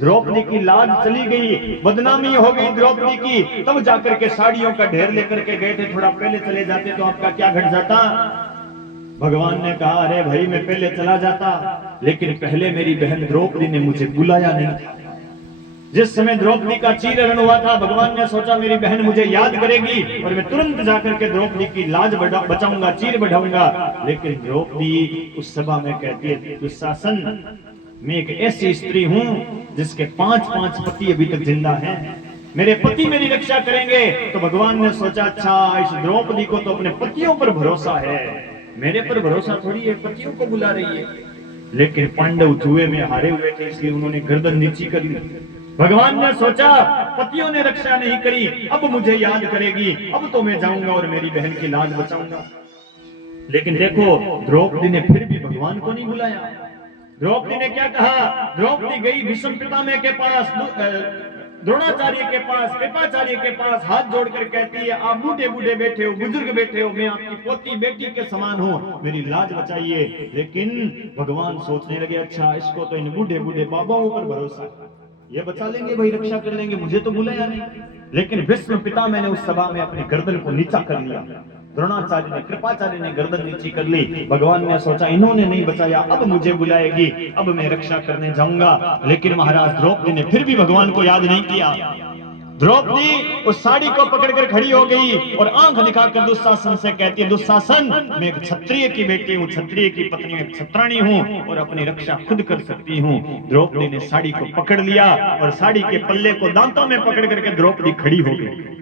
द्रौपदी की लाज चली गई, बदनामी हो गई द्रौपदी की, तब जाकर के साड़ियों का ढेर लेकर के गए थे। थोड़ा पहले चले जाते तो आपका क्या घट जाता? भगवान ने कहा, अरे भाई मैं पहले चला जाता, लेकिन पहले मेरी बहन द्रौपदी ने मुझे बुलाया नहीं था। जिस समय द्रौपदी का चीरहरण हुआ था, भगवान ने सोचा मेरी बहन मुझे याद करेगी और मैं तुरंत जाकर के द्रौपदी की लाज बचाऊंगा, चीर बढ़ाऊंगा। लेकिन द्रौपदी उस सभा में कहती है, दुशासन मैं एक ऐसी स्त्री हूं जिसके 5-5 पति अभी तक जिंदा हैं, मेरे पति मेरी रक्षा करेंगे। तो भगवान ने सोचा, अच्छा इस द्रौपदी को तो अपने पतियों पर भरोसा है, मेरे पर भरोसा थोड़ी है, पतियों को बुला रही है। लेकिन पांडव जुए में हारे हुए थे, इसलिए उन्होंने गर्दन नीची कर ली। भगवान ने सोचा, पतियों ने रक्षा नहीं करी, अब मुझे याद करेगी, अब तो मैं जाऊंगा और मेरी बहन की लाज बचाऊंगा। लेकिन देखो, द्रौपदी ने फिर भी भगवान को नहीं बुलाया। द्रौपदी ने क्या कहा? द्रौपदी गई भीष्म पितामह के पास, द्रोणाचार्य के पास, कृपाचार्य के पास, हाथ जोड़कर कहती है, आप बूढ़े बूढ़े बैठे हो, बुजुर्ग बैठे हो, मैं आपकी पोती बेटी के समान हूँ, मेरी लाज बचाइए। लेकिन भगवान सोचने लगे, अच्छा इसको तो इन बूढ़े बूढ़े बाबाओं पर भरोसा है, ये बचा लेंगे भाई, रक्षा कर लेंगे, मुझे तो बुलाया नहीं। लेकिन भीष्म पितामह ने उस सभा में अपनी गर्दन को नीचा कर लिया, द्रोणाचार्य ने, कृपाचार्य ने गर्दन नीची कर ली। भगवान ने सोचा इन्होंने नहीं बचाया, अब मुझे बुलाएगी, अब मैं रक्षा करने जाऊंगा। लेकिन महाराज द्रौपदी ने फिर भी भगवान को याद नहीं किया। द्रौपदी उस साड़ी को पकड़कर खड़ी हो गई और आंख दिखाकर दुशासन से कहती है, दुशासन मैं एक क्षत्रिय की बेटी हूँ, क्षत्रिय की पत्नी, एक क्षत्राणी हूँ और अपनी रक्षा खुद कर सकती हूँ। द्रौपदी ने साड़ी को पकड़ लिया और साड़ी के पल्ले को दांतों में पकड़ करके द्रौपदी खड़ी हो गई।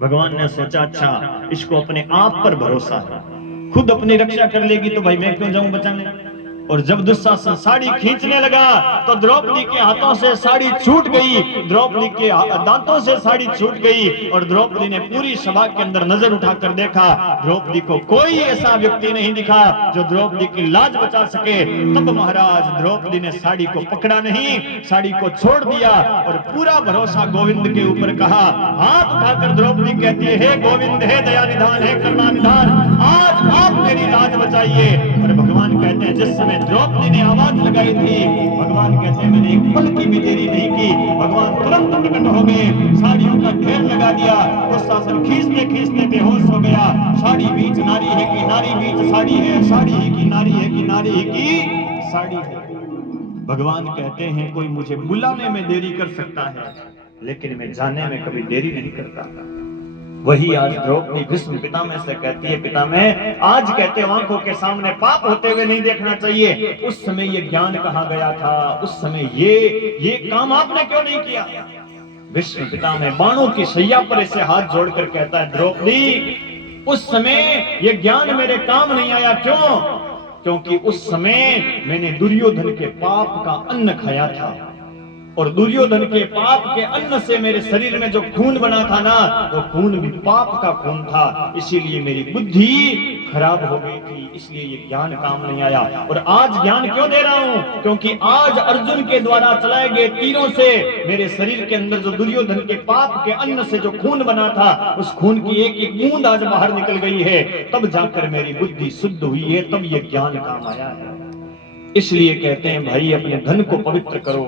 भगवान ने सोचा, अच्छा इसको अपने आप पर भरोसा है, खुद अपनी रक्षा कर लेगी, तो भाई मैं क्यों जाऊं बचाने। और जब दुशासन साड़ी खींचने लगा तो द्रौपदी के हाथों से साड़ी छूट गई, द्रौपदी के दांतों से साड़ी छूट गई और द्रौपदी ने पूरी सभा के अंदर नजर उठाकर देखा, द्रौपदी को कोई ऐसा व्यक्ति नहीं दिखा जो द्रौपदी की लाज बचा सके। तब महाराज द्रौपदी ने साड़ी को पकड़ा नहीं, साड़ी को छोड़ दिया और पूरा भरोसा गोविंद के ऊपर कहा। हाथ उठाकर द्रौपदी कहती है, हे गोविंद, हे दया निधान, हे करुणा निधान, आज आप मेरी लाज बचाइए। और भगवान कहते हैं, जिस समय द्रौपदी ने आवाज लगाई थी, भगवान कहते हैं मैंने एक पल की भी देरी नहीं की, भगवान तुरंत प्रकट हो गए, साड़ियों का ढेर लगा दिया, दुशासन खींचते खींचते बेहोश हो गया। साड़ी बीच नारी है कि नारी बीच साड़ी है, साड़ी ही की नारी है कि नारी ही की साड़ी है। भगवान कहते हैं, कोई मुझे बुलाने में देरी कर सकता है, लेकिन मैं जाने में कभी देरी नहीं करता। वही आज द्रौपदी भीष्म पितामह से कहती है, पितामह आज कहते हो आंखों के सामने पाप होते हुए नहीं देखना चाहिए, उस समय ये ज्ञान कहाँ गया था, उस समय ये काम आपने क्यों नहीं किया। भीष्म पितामह बाणों की शैया पर ऐसे हाथ जोड़कर कहता है, द्रौपदी उस समय ये ज्ञान मेरे काम नहीं आया। क्यों? क्योंकि उस समय मैंने दुर्योधन के पाप का अन्न खाया था, और दुर्योधन के पाप के अन्न से मेरे शरीर में जो खून बना था ना, वो खून भी पाप का खून था, इसीलिए मेरी बुद्धि खराब हो गई थी, इसलिए ये ज्ञान काम नहीं आया। और आज ज्ञान क्यों दे रहा हूं? क्योंकि आज अर्जुन के द्वारा चलाए गए तीरों से मेरे शरीर के अंदर जो दुर्योधन के पाप के अन्न से जो खून बना था, उस खून की एक एक बूंद आज बाहर निकल गई है, तब जाकर मेरी बुद्धि शुद्ध हुई है, तब ये ज्ञान काम आया है। इसलिए कहते हैं भाई अपने धन को पवित्र करो,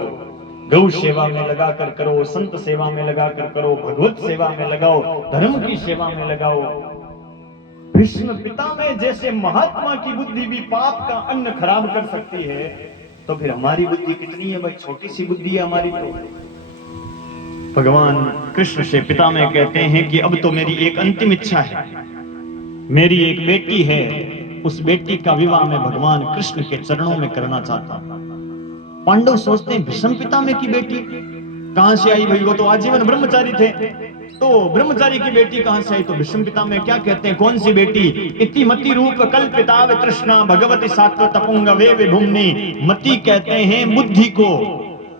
गौ सेवा में लगा कर करो, संत सेवा में लगा कर करो, भगवत सेवा में लगाओ, धर्म की सेवा में लगाओ। भीष्म पितामह जैसे महात्मा की बुद्धि भी पाप का अन्न खराब कर सकती है, तो फिर हमारी बुद्धि कितनी है भाई, छोटी सी बुद्धि है हमारी। तो भगवान कृष्ण से पितामह कहते हैं कि अब तो मेरी एक अंतिम इच्छा है, मेरी एक बेटी है, उस बेटी का विवाह मैं भगवान कृष्ण के चरणों में करना चाहता हूं। पांडव सोचते हैं भीष्म पितामह की बेटी कहां से आई भाई, वो तो आजीवन ब्रह्मचारी थे, तो ब्रह्मचारी की बेटी कहां से आई। तो भीष्म पितामह क्या कहते हैं, कौन सी बेटी? इति मति रूप कल्पिता तृष्णा भगवती सात्व तपुंग वे विभुम्नि। मति कहते हैं बुद्धि को,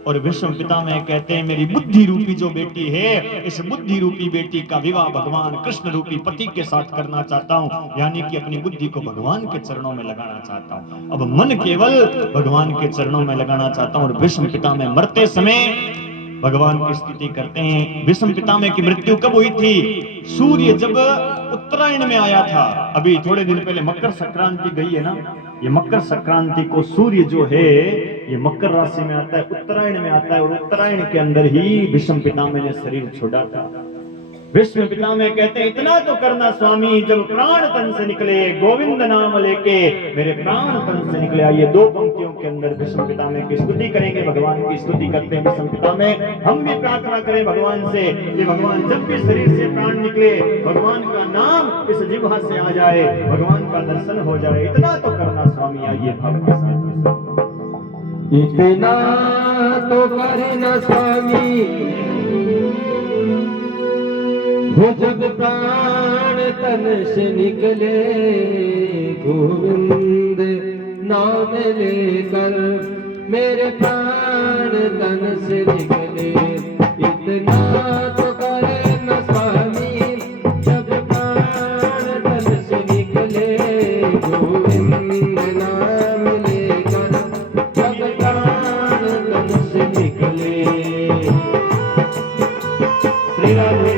और भीष्म पितामह कहते हैं मेरी बुद्धि रूपी जो बेटी है, इस बुद्धि रूपी बेटी का विवाह भगवान कृष्ण रूपी पति के साथ करना चाहता हूं, यानी कि अपनी बुद्धि को भगवान के चरणों में लगाना चाहता हूं। अब मन केवल भगवान के चरणों में लगाना चाहता हूं। और भीष्म पितामह मरते समय भगवान की स्तुति करते हैं। भीष्म पितामह की मृत्यु कब हुई थी? सूर्य जब उत्तरायण में आया था, अभी थोड़े दिन पहले मकर संक्रांति गई है ना, ये मकर संक्रांति को सूर्य जो है ये मकर राशि में आता है, उत्तरायण में आता है, और उत्तरायण के अंदर ही भीष्म पितामह ने शरीर छोड़ा था। भीष्म पितामह कहते हैं इतना तो करना स्वामी, जब प्राण तन से निकले गोविंद नाम लेके मेरे प्राण तन से निकले। आइए दो पंक्तियों के अंदर भीष्म पितामह की स्तुति करेंगे, भगवान की स्तुति करते हैं भीष्म पितामह। हम भी प्रार्थना करें भगवान से कि भगवान जब भी शरीर से प्राण निकले, भगवान का नाम इस जिह्वा से आ जाए, भगवान का दर्शन हो जाए, इतना तो करना स्वामी। आइए भाव के साथ इतना तो करना स्वामी, वो जब प्राण तन से निकले गोविंद नाम लेकर मेरे प्राण तन से निकले। इतना तो करना स्वामी, जब प्राण तन से निकले गोविंद नाम लेकर, जब प्राण तन से निकले। श्री राधे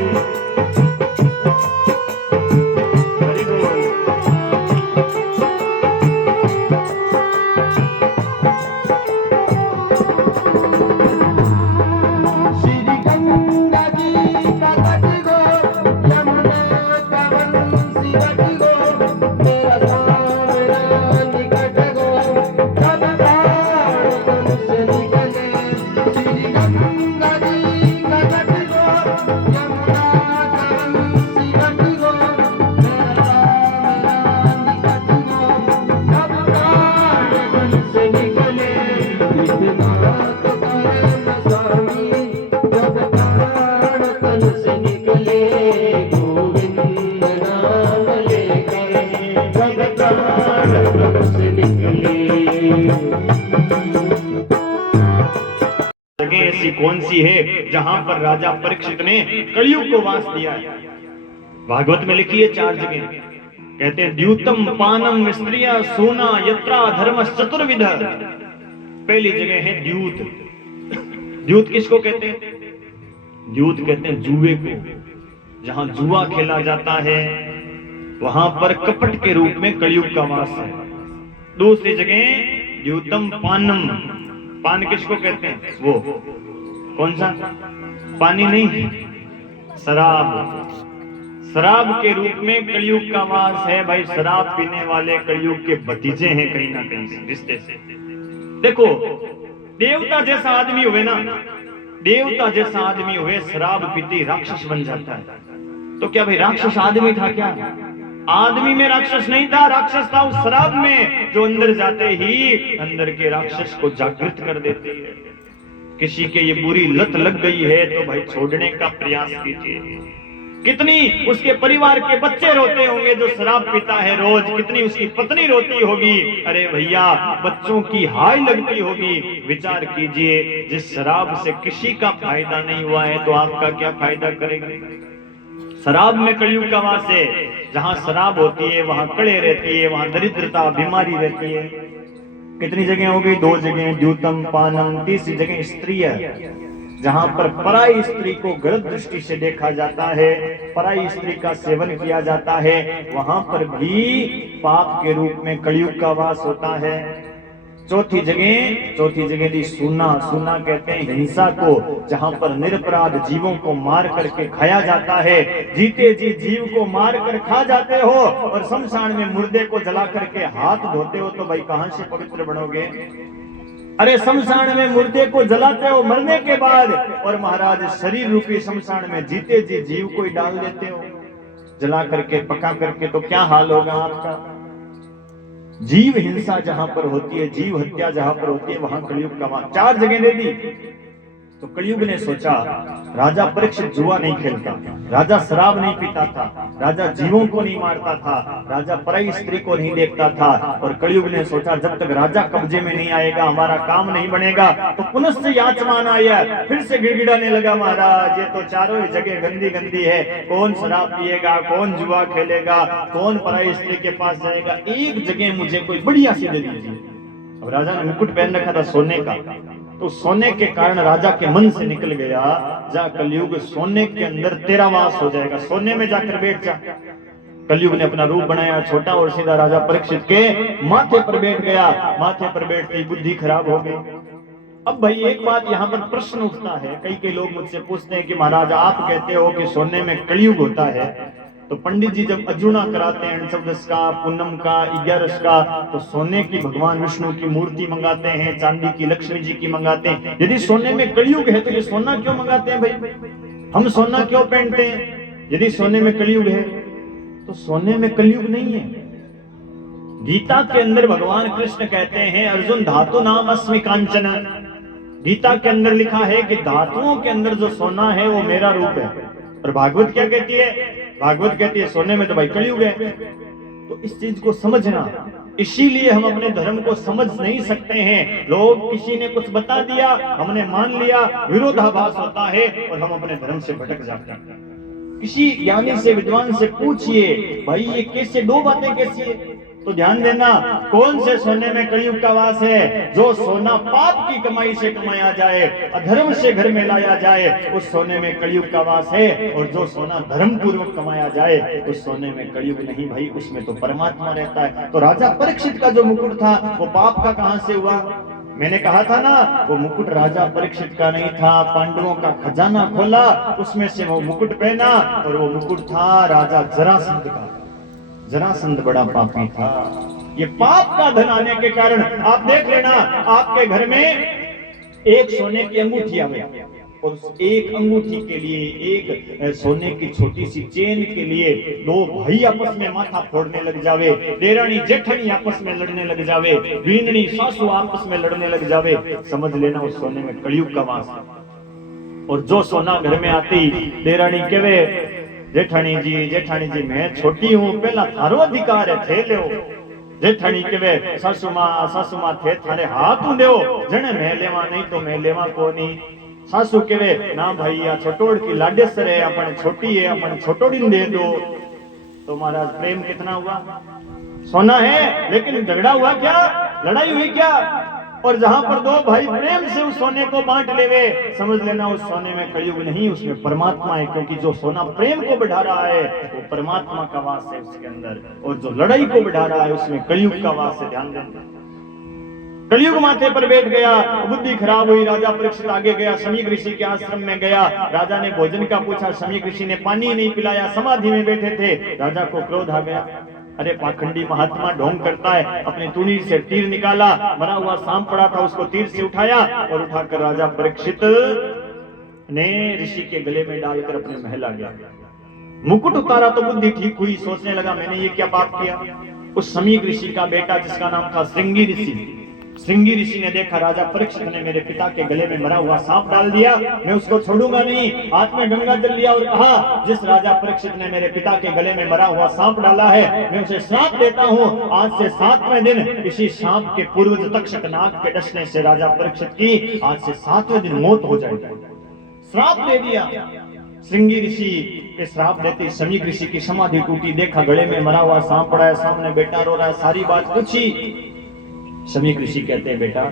जगह ऐसी कौन सी है जहां पर राजा परीक्षित ने कलयुग को वास दिया है? भागवत में लिखी है 4 जगह, कहते हैं द्यूतम पानम स्त्रिया सोना यत्रा धर्म चतुर्विध। पहली जगह है द्यूत। द्यूत किसको कहते हैं? द्यूत कहते हैं जुए को, जहां जुआ खेला जाता है वहां पर कपट के रूप में कलयुग का वास है। दूसरी जगह द्यूतम पानम, पान किसको कहते हैं? वो कौन सा? पानी नहीं, शराब। शराब के रूप में कलयुग का वास है। भाई शराब पीने वाले कलयुग के भतीजे हैं कहीं ना कहीं से, रिश्ते से। देखो देवता जैसा आदमी हुए ना, देवता जैसा आदमी हुए शराब पीते राक्षस बन जाता है। तो क्या भाई राक्षस आदमी था क्या? आदमी में राक्षस नहीं था, राक्षस था उस शराब में, जो अंदर जाते ही अंदर के राक्षस को जागृत कर देती है। किसी के ये बुरी लत लग गई है तो भाई छोड़ने का प्रयास कीजिए। कितनी उसके परिवार के बच्चे रोते होंगे जो शराब पीता है रोज, कितनी उसकी पत्नी रोती होगी, अरे भैया बच्चों की हाय लगती होगी। विचार कीजिए, जिस शराब से किसी का फायदा नहीं हुआ है तो आपका क्या फायदा करेगी? शराब में कलयुग का वास है। जहां शराब होती है वहां कड़े रहती है, वहां दरिद्रता बीमारी रहती है। कितनी जगह हो गई? 2 जगह, द्यूतम पानम। तीसरी जगह स्त्री है, जहां पर पराई स्त्री को गलत दृष्टि से देखा जाता है, पराई स्त्री का सेवन किया जाता है, वहां पर भी पाप के रूप में कलयुग का वास होता है। चौथी जगह थी सुना। सुना कहते हैं हिंसा को, जहां पर निरपराध जीवों को मार करके खाया जाता है। जीते जी जीव को मार कर खा जाते हो और शमशान में मुर्दे को जला करके हाथ धोते हो तो भाई कहां से पवित्र बनोगे? अरे शमशान में मुर्दे को जलाते हो मरने के बाद, और महाराज शरीर रूपी शमशान में जीते जी जीव को ही डाल देते हो जला करके, पका करके, तो क्या हाल होगा आपका? जीव हिंसा जहां पर होती है, जीव हत्या जहां पर होती है, वहां कलयुग का वास। 4 जगह दे दी तो कलयुग ने सोचा राजा परीक्षित जुआ नहीं खेलता, राजा शराब नहीं पीता था, राजा जीवों को नहीं मारता था, राजा पराई स्त्री को नहीं देखता था, और कलयुग ने सोचा जब तक राजा कब्जे में नहीं आएगा हमारा काम नहीं बनेगा। तो पुनः से याचमान आया, फिर से गिड़गिड़ाने लगा, महाराज ये तो चारों ही जगह गंदी गंदी है, कौन शराब पिएगा, कौन जुआ खेलेगा, कौन पराई स्त्री के पास जाएगा, एक जगह मुझे कोई बढ़िया सी दे दीजिए। अब राजा ने मुकुट पहन रखा था सोने का, तो सोने के कारण राजा के मन से निकल गया जा कलयुग सोने के अंदर तेरा वास हो जाएगा, सोने में जाकर बैठ जा। कलयुग ने अपना रूप बनाया छोटा और सीधा राजा परीक्षित के माथे पर बैठ गया। माथे पर बैठती बुद्धि खराब हो गई। अब भाई एक बात यहाँ पर प्रश्न उठता है, कई लोग मुझसे पूछते हैं कि महाराज आप कहते हो कि सोने में कलयुग होता है, तो पंडित जी जब अजूना कराते हैं 14 का, पूनम का, 11 का, तो सोने की भगवान विष्णु की मूर्ति मंगाते हैं, चांदी की लक्ष्मी जी की मंगाते हैं। यदि सोने में कलयुग है तो ये सोना क्यों मंगाते हैं भाई? हम सोना क्यों पहनते हैं यदि सोने में कलयुग है? तो सोने में कलयुग नहीं है। गीता के अंदर भगवान कृष्ण कहते हैं अर्जुन धातु नाम अस्मि कांचन। गीता के अंदर लिखा है कि धातुओं के अंदर जो सोना है वो मेरा रूप है। और भागवत क्या कहती है? भागवत कहती है सोने में तो भाई कलयुग है। तो इस चीज को समझना, इसीलिए हम अपने धर्म को समझ नहीं सकते हैं। लोग किसी ने कुछ बता दिया, हमने मान लिया, विरोधाभास होता है और हम अपने धर्म से भटक जाते हैं। किसी ज्ञानी से, विद्वान से पूछिए भाई ये कैसे, 2 बातें कैसी है? तो ध्यान देना, कौन से सोने में कलयुग का वास है? जो सोना पाप की कमाई से कमाया जाए, अधर्म से घर में लाया जाए, उस सोने में कलयुग का वास है। और जो सोना धर्म पूर्वक कमाया जाए उस सोने में कलयुग नहीं भाई, उसमें तो परमात्मा रहता है। तो राजा परीक्षित का जो मुकुट था वो पाप का कहां से हुआ? मैंने कहा था ना, वो मुकुट राजा परीक्षित का नहीं था, पांडवों का खजाना खोला, उसमें से वो मुकुट पहना, और वो मुकुट था राजा जरासंध का। जरासंध बड़ा पापी था। ये पाप का धन आने के कारण आप देख लेना, आपके घर में एक सोने की अंगूठी आ गई, और उस एक अंगूठी के लिए, एक सोने की छोटी सी चेन के लिए 2 भाई आपस में माथा फोड़ने लग जावे, देरानी जेठानी आपस में लड़ने लग जावे, बीननी सासू आपस में लड़ने लग जावे, समझ लेना उस सोने में कलयुग का वास है। और जो सोना घर में आती, देरानी कहे जेठानी जी मैं छोटी हूँ, पहला थारो अधिकार है थे लो। जेठानी कहे सासू मां थे थारे हाथ हूं देव, जने मैं लेवा नहीं तो मैं लेवा को नहीं। सासू कहे ना भाई आ छोटोड़ की लाडेसर है, अपन छोटी है, अपन छोटोड़ी दे दो। तो महाराज प्रेम कितना हुआ? सोना है लेकिन झगड़ा हुआ क्या? लड़ाई हुई क्या? और जहां पर 2 भाई प्रेम से उस सोने को बांट लेवे, समझ लेना उस सोने में कलयुग नहीं, उसमें परमात्मा है। क्योंकि जो सोना प्रेम को बढ़ा रहा है वो परमात्मा का वास है उसके अंदर, और जो लड़ाई को बढ़ा रहा है उसमें कलयुग का वास है। ध्यान देना, कलयुग माथे पर बैठ गया, बुद्धि खराब हुई। राजा परीक्षित आगे गया, समीक ऋषि के आश्रम में गया। राजा ने भोजन का पूछा, समीक ऋषि ने पानी नहीं पिलाया, समाधि में बैठे थे। राजा को क्रोध आ गया, अरे पाखंडी महात्मा ढोंग करता है। अपने तुनी से तीर निकाला, मरा हुआ सांप पड़ा था उसको तीर से उठाया, और उठाकर राजा परीक्षित ने ऋषि के गले में डालकर अपने महल आ गया। मुकुट उतारा तो बुद्धि ठीक हुई, सोचने लगा मैंने ये क्या पाप किया। उस समीक ऋषि का बेटा जिसका नाम था श्रृंगी ऋषि, श्रृंगी ऋषि ने देखा राजा परीक्षित ने मेरे पिता के गले में मरा हुआ सांप डाल दिया, मैं उसको छोड़ूंगा नहीं। हाथ में गंगा जल लिया और कहा जिस राजा परीक्षित ने मेरे पिता के गले में मरा हुआ सांप डाला है मैं उसे श्राप देता हूँ, आज से 7वें दिन इसी सांप के पूर्वज तक्षक नाग के डसने से राजा परीक्षित की आज से 7वें दिन मौत हो जाएगी। श्राप दे दिया। श्रृंगी ऋषि के श्राप देते समीक ऋषि की समाधि टूटी, देखा गले में मरा हुआ सांप पड़ा है, सामने बेटा रो रहा है, सारी बात पूछी। समीक ऋषि कहते हैं बेटा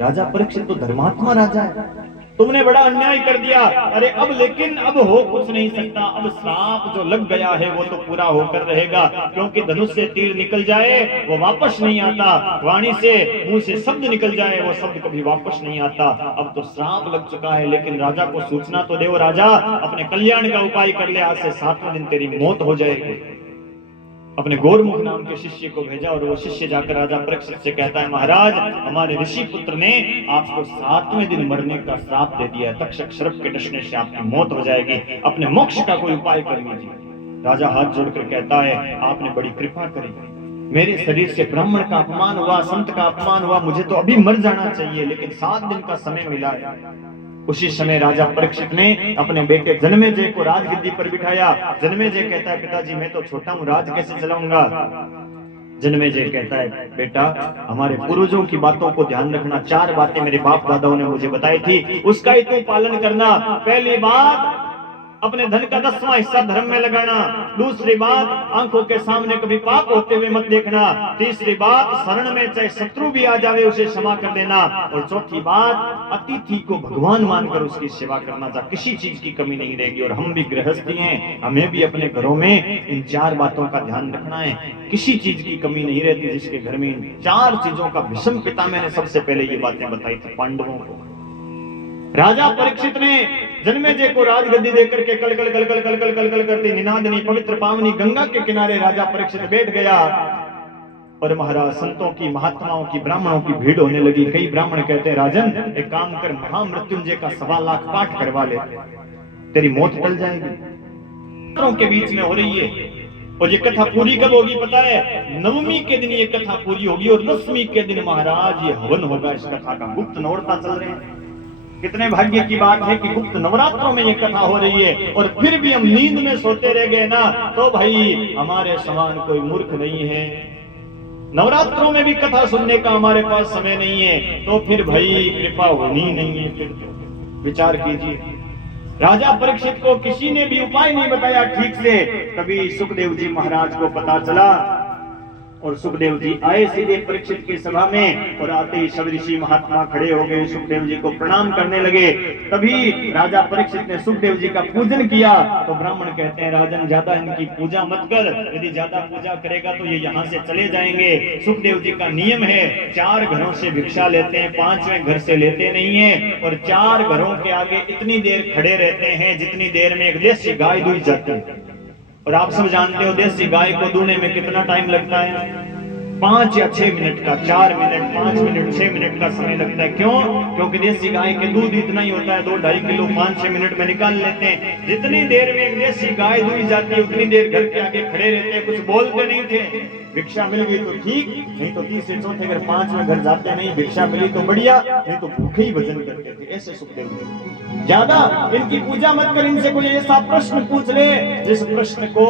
राजा परीक्षित तो धर्मात्मा राजा है, तुमने बड़ा अन्याय कर दिया। अरे अब लेकिन अब हो कुछ नहीं सकता, अब श्राप जो लग गया है वो तो पूरा होकर रहेगा, क्योंकि धनुष से तीर निकल जाए वो वापस नहीं आता, वाणी से मुंह से शब्द निकल जाए वो शब्द कभी वापस नहीं आता। अब तो श्राप लग चुका है, लेकिन राजा को सूचना तो दे, राजा अपने कल्याण का उपाय कर ले, आज से 7वें दिन तेरी मौत हो जाएगी। अपने गौरमुख नाम के शिष्य को भेजा और वो शिष्य जाकर राजा परीक्षित से कहता है महाराज हमारे ऋषि पुत्र ने आपको 7वें दिन मरने का श्राप दे दिया है, तक्षक सर्प के डसने से आपकी मौत हो जाएगी, अपने मोक्ष का कोई उपाय कर लीजिए। राजा हाथ जोड़कर कहता है आपने बड़ी कृपा करी, मेरे शरीर से ब्राह्मण का अपमान हुआ, संत का अपमान हुआ, मुझे तो अभी मर जाना चाहिए, लेकिन 7 दिन का समय मिला है। उसी समय राजा परीक्षित ने अपने बेटे जन्मेजय को राजगद्दी पर बिठाया। जन्मेजय कहता है पिताजी मैं तो छोटा हूँ, राज कैसे चलाऊंगा। जन्मेजय कहता है बेटा हमारे पूर्वजों की बातों को ध्यान रखना, 4 बातें मेरे बाप दादाओं ने मुझे बताई थी, उसका ही तू पालन करना। पहली बात अपने धन का 10वां हिस्सा धर्म में लगाना, दूसरी बात आंखों के सामने कभी पाप होते हुए मत देखना, तीसरी बात शरण में चाहे शत्रु भी आ जावे उसे क्षमा कर देना, और चौथी बात अतिथि को भगवान मानकर उसकी सेवा करना, जहाँ किसी चीज की कमी नहीं रहेगी। और हम भी गृहस्थी हैं, हमें भी अपने घरों में इन 4 बातों का ध्यान रखना है, किसी चीज की कमी नहीं रहती जिसके घर में इन 4 चीजों का भीष्म पितामह ने सबसे पहले ये बातें बताई थी पांडवों को। राजा परीक्षित ने जन्मेजय को राजगद्दी देकर के कल कल कल कल कल कल कल कल करते निनादनी पवित्र पावनी गंगा के किनारे राजा परीक्षित बैठ गया। और महाराज संतों की, महात्माओं की, ब्राह्मणों की भीड़ होने लगी। कई ब्राह्मण कहते हैं राजन एक काम कर, महामृत्युंजय का 1.25 लाख पाठ करवा ले, तेरी मौत टल जाएगी। के बीच में हो रही है और ये कथा पूरी कब होगी पता है? 9वीं के दिन ये कथा पूरी होगी और 10वीं के दिन महाराज ये हवन होगा इस कथा का। गुप्त नवरात्र चल रहे हैं, कितने भाग्य की बात है कि गुप्त नवरात्रों में ये कथा हो रही है। और फिर भी हम नींद में सोते रह गए ना, तो भाई हमारे समान कोई मूर्ख नहीं है। नवरात्रों में भी कथा सुनने का हमारे पास समय नहीं है, तो फिर भाई कृपा होनी नहीं है। फिर विचार कीजिए, राजा परीक्षित को किसी ने भी उपाय नहीं बताया ठीक से। तभी सुखदेव जी महाराज को पता चला और सुखदेव जी आए सीधे परीक्षित की सभा में, और आते ही सब ऋषि महात्मा खड़े हो गए, सुखदेव जी को प्रणाम करने लगे। तभी राजा परीक्षित ने सुखदेव जी का पूजन किया। तो ब्राह्मण कहते हैं राजन ज्यादा इनकी पूजा मत कर, यदि ज्यादा पूजा करेगा तो ये यहाँ से चले जाएंगे। सुखदेव जी का नियम है 4 घरों से भिक्षा लेते हैं, 5वें घर से लेते नहीं है, और 4 घरों के आगे इतनी देर खड़े रहते हैं जितनी देर में एक देशी गाय दूध जाती है। और आप सब जानते हो देसी गाय को दूहने में कितना टाइम लगता है? 5 या 6 मिनट का, 4 मिनट, 5 मिनट, 6 मिनट का समय लगता है। क्यों? क्योंकि देसी गाय के दूध इतना ही होता है, 2-2.5 किलो 5-6 मिनट में निकाल लेते हैं। जितनी देर में एक देसी गाय दूही जाती है उतनी देर घर के आगे खड़े रहते हैं, कुछ बोलते नहीं थे। भिक्षा मिल गई तो ठीक, नहीं तो 3 चौथे घर 5वें घर जाते नहीं। भिक्षा मिली तो बढ़िया, नहीं तो भूखे ही भजन करते थे। ऐसे सुखदेव जी। ज्यादा इनकी पूजा मत कर, इनसे कोई ऐसा प्रश्न पूछ ले जिस प्रश्न को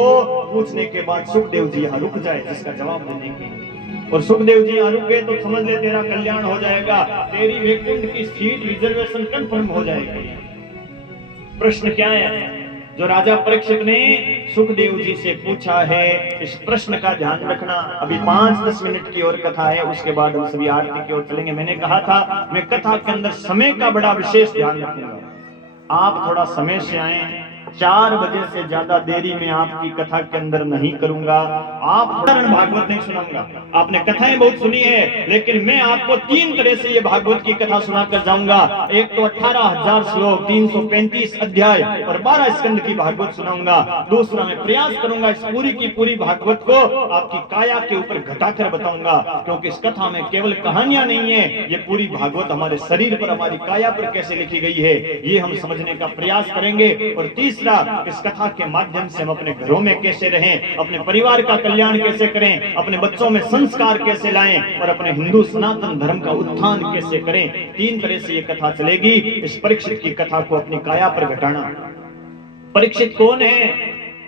पूछने के बाद सुखदेव जी यहाँ रुक जाए, जिसका जवाब देने के। और सुखदेव जी यहाँ रुके तो समझ ले तेरा कल्याण हो जाएगा, तेरी वैकुंठ की सीट रिजर्वेशन कंफर्म हो जाएगी। प्रश्न क्या है जो राजा परीक्षित ने सुखदेव जी से पूछा है? इस प्रश्न का ध्यान रखना। अभी 5-10 मिनट की और कथा है, उसके बाद हम सभी आरती की ओर चलेंगे। मैंने कहा था मैं कथा के अंदर समय का बड़ा विशेष ध्यान रखूंगा। आप थोड़ा समय से आए, 4 बजे से ज्यादा देरी में आपकी कथा के अंदर नहीं करूंगा। आप भागवत नहीं सुनाऊंगा। आपने कथाएं बहुत सुनी है, लेकिन मैं आपको 3 तरह से ये भागवत की कथा सुनाकर जाऊंगा। एक तो 18,000 श्लोक, 335 अध्याय और 12 स्कंद की भागवत सुनाऊंगा। दूसरा मैं प्रयास करूंगा इस पूरी की पूरी भागवत को आपकी काया के ऊपर घटाकर बताऊंगा, क्योंकि इस कथा में केवल कहानियां नहीं है, ये पूरी भागवत हमारे शरीर पर, हमारी काया पर कैसे लिखी गई है ये हम समझने का प्रयास करेंगे। और तीसरा तीसरा, इस कथा के माध्यम से हम अपने घरों में कैसे रहें, अपने परिवार का कल्याण कैसे करें, अपने बच्चों में संस्कार कैसे लाएं और अपने हिंदू सनातन धर्म का उत्थान कैसे करें। 3 तरह से ये कथा चलेगी। इस परीक्षित की कथा को अपनी काया पर घटाना। परीक्षित कौन है?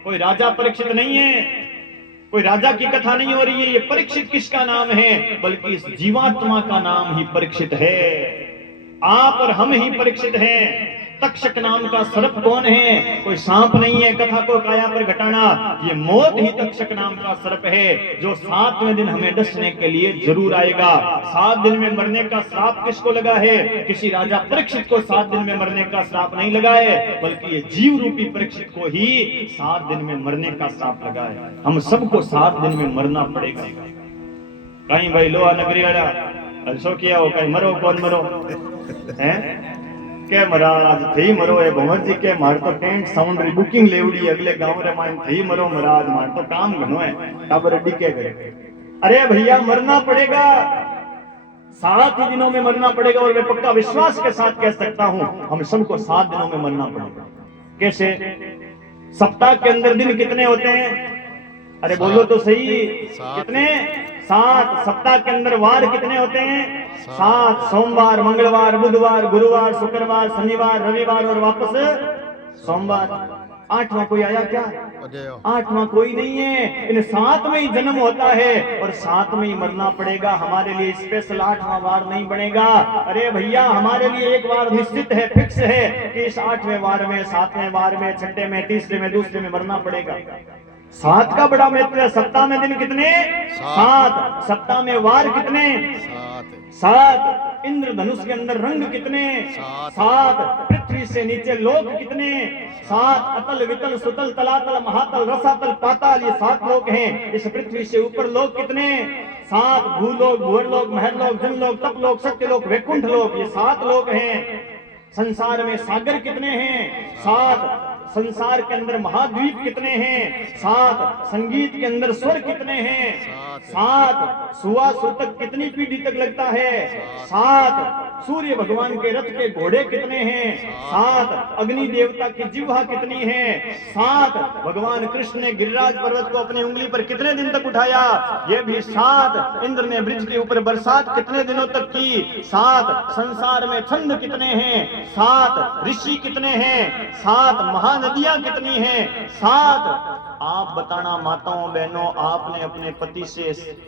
कोई राजा परीक्षित नहीं है, कोई राजा की कथा नहीं हो रही है। ये परीक्षित किसका नाम है? बल्कि इस जीवात्मा का नाम ही परीक्षित है। आप और हम ही परीक्षित हैं। तक्षक नाम का सर्प कौन है? कोई सांप नहीं है कथा को काया पर घटाना। ये मौत ही तक्षक नाम का सर्प है, जो 7वें दिन हमें डसने के लिए जरूर आएगा। 7 दिन में मरने का श्राप किसको लगा है? किसी राजा परीक्षित को 7 दिन में मरने का श्राप नहीं लगा है, बल्कि ये जीव रूपी परीक्षित को ही 7 दिन में मरने का श्राप लगा है। हम सबको 7 दिन में मरना पड़ेगा। कहीं भाई लोहा नगरी वाला अलसो किया हो, कहीं मरो कौन मरो है के महाराज थी मरो है भंवर जी के मार तो टेंट साउंड री बुकिंग लेवड़ी अगले गांव रे मान थी मरो महाराज मार तो काम घणो है टाबर डीके करे। अरे भैया मरना पड़ेगा, 7 ही दिनों में मरना पड़ेगा। और मैं पक्का विश्वास के साथ कह सकता हूं हम सबको 7 दिनों में मरना पड़ेगा। कैसे? सप्ताह के अंदर दिन कितने होते हैं? अरे बोलो तो सही, कितने? 7। सप्ताह के अंदर वार कितने होते हैं? 7। सोमवार, मंगलवार, बुधवार, गुरुवार, शुक्रवार, शनिवार, रविवार और वापस सोमवार। 8वां कोई आया क्या? 8वां कोई नहीं है। इन 7 में ही जन्म होता है और 7 में ही मरना पड़ेगा। हमारे लिए स्पेशल 8वां वार नहीं बनेगा। अरे भैया हमारे लिए एक वार निश्चित है, फिक्स है कि इस 8वें वार में, 7वें वार में, 6ठे में, तीसरे में, दूसरे में मरना पड़ेगा। 7 का बड़ा महत्व है। सप्ताह में दिन कितने? 7। सप्ताह में वार कितने? 7। इंद्रधनुष के अंदर रंग कितने? 7। पृथ्वी से नीचे लोक कितने? 7। अतल, वितल, सुतल, तलातल, महातल, रसातल, पाताल, ये 7 लोक हैं। इस पृथ्वी से ऊपर लोक कितने? 7। भूलोक, भुवरलोक, महरलोक, जनलोक, तपलोक, सत्यलोक, वैकुंठ लोक, ये 7 लोक हैं। संसार में सागर कितने हैं? 7। संसार के अंदर महाद्वीप कितने हैं? 7। संगीत के अंदर स्वर कितने हैं? 7। सुआ सूतक कितनी पीढ़ी तक लगता है? 7। सूर्य भगवान के रथ के घोड़े कितने हैं? 7। अग्नि देवता की जिह्वा कितनी है? 7। भगवान कृष्ण ने गिरिराज पर्वत को अपनी उंगली पर कितने दिन तक उठाया? ये भी 7। इंद्र ने ब्रिज के ऊपर बरसात कितने दिनों तक की? 7। संसार में छंद कितने हैं? 7। ऋषि कितने हैं? 7। महानदियां कितनी हैं? 7। आप बताना माताओं बहनों, आपने अपने पति से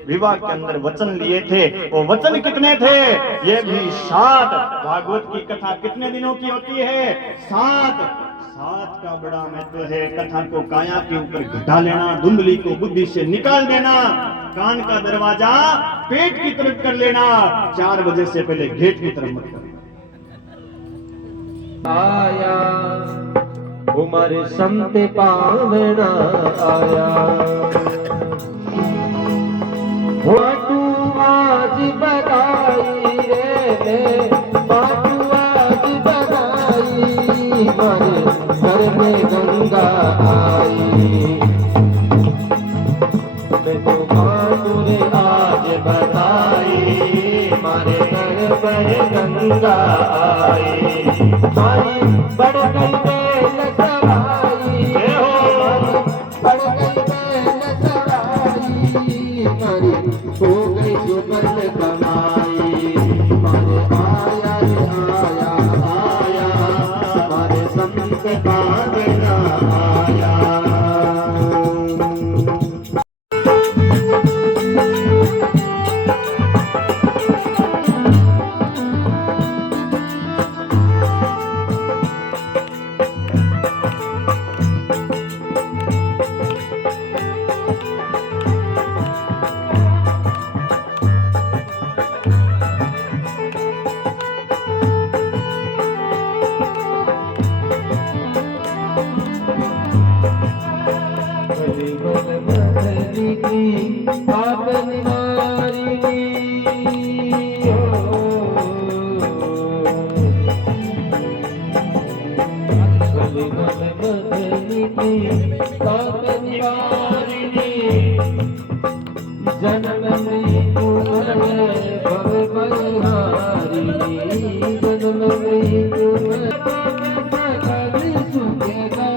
विवाह के अंदर वचन लिए थे, वो वचन कितने थे? ये भी 7। भागवत की कथा कितने दिनों की होती है? 7। 7 का बड़ा महत्व है। कथा को काया के ऊपर घटा लेना, धुंधली को बुद्धि से निकाल देना, कान का दरवाजा पेट की तरफ कर लेना, 4 बजे से पहले गेट की तरफ मत करना। आया उमर संत पावना आया, माटू आज बधाई रे, माटू आज बधाई, मारे घर में गंगा आई। मैं तो माटू रे आज बधाई, मारे घर में गंगा आई। मारी बढ़ गई बेल सवाई, बढ़ गई बेल सवाई, मारी हो गई सुपर्ण कमाई। मारे आया रे आया आया, मारे संत पावना आया। जन्म मृत्यु भव बलिहारी, जन्म मृत्यु सकल सुखेगा।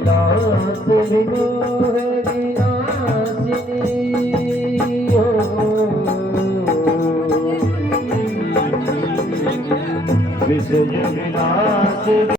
विलास विमोह विनाशिनी हो विषय विलास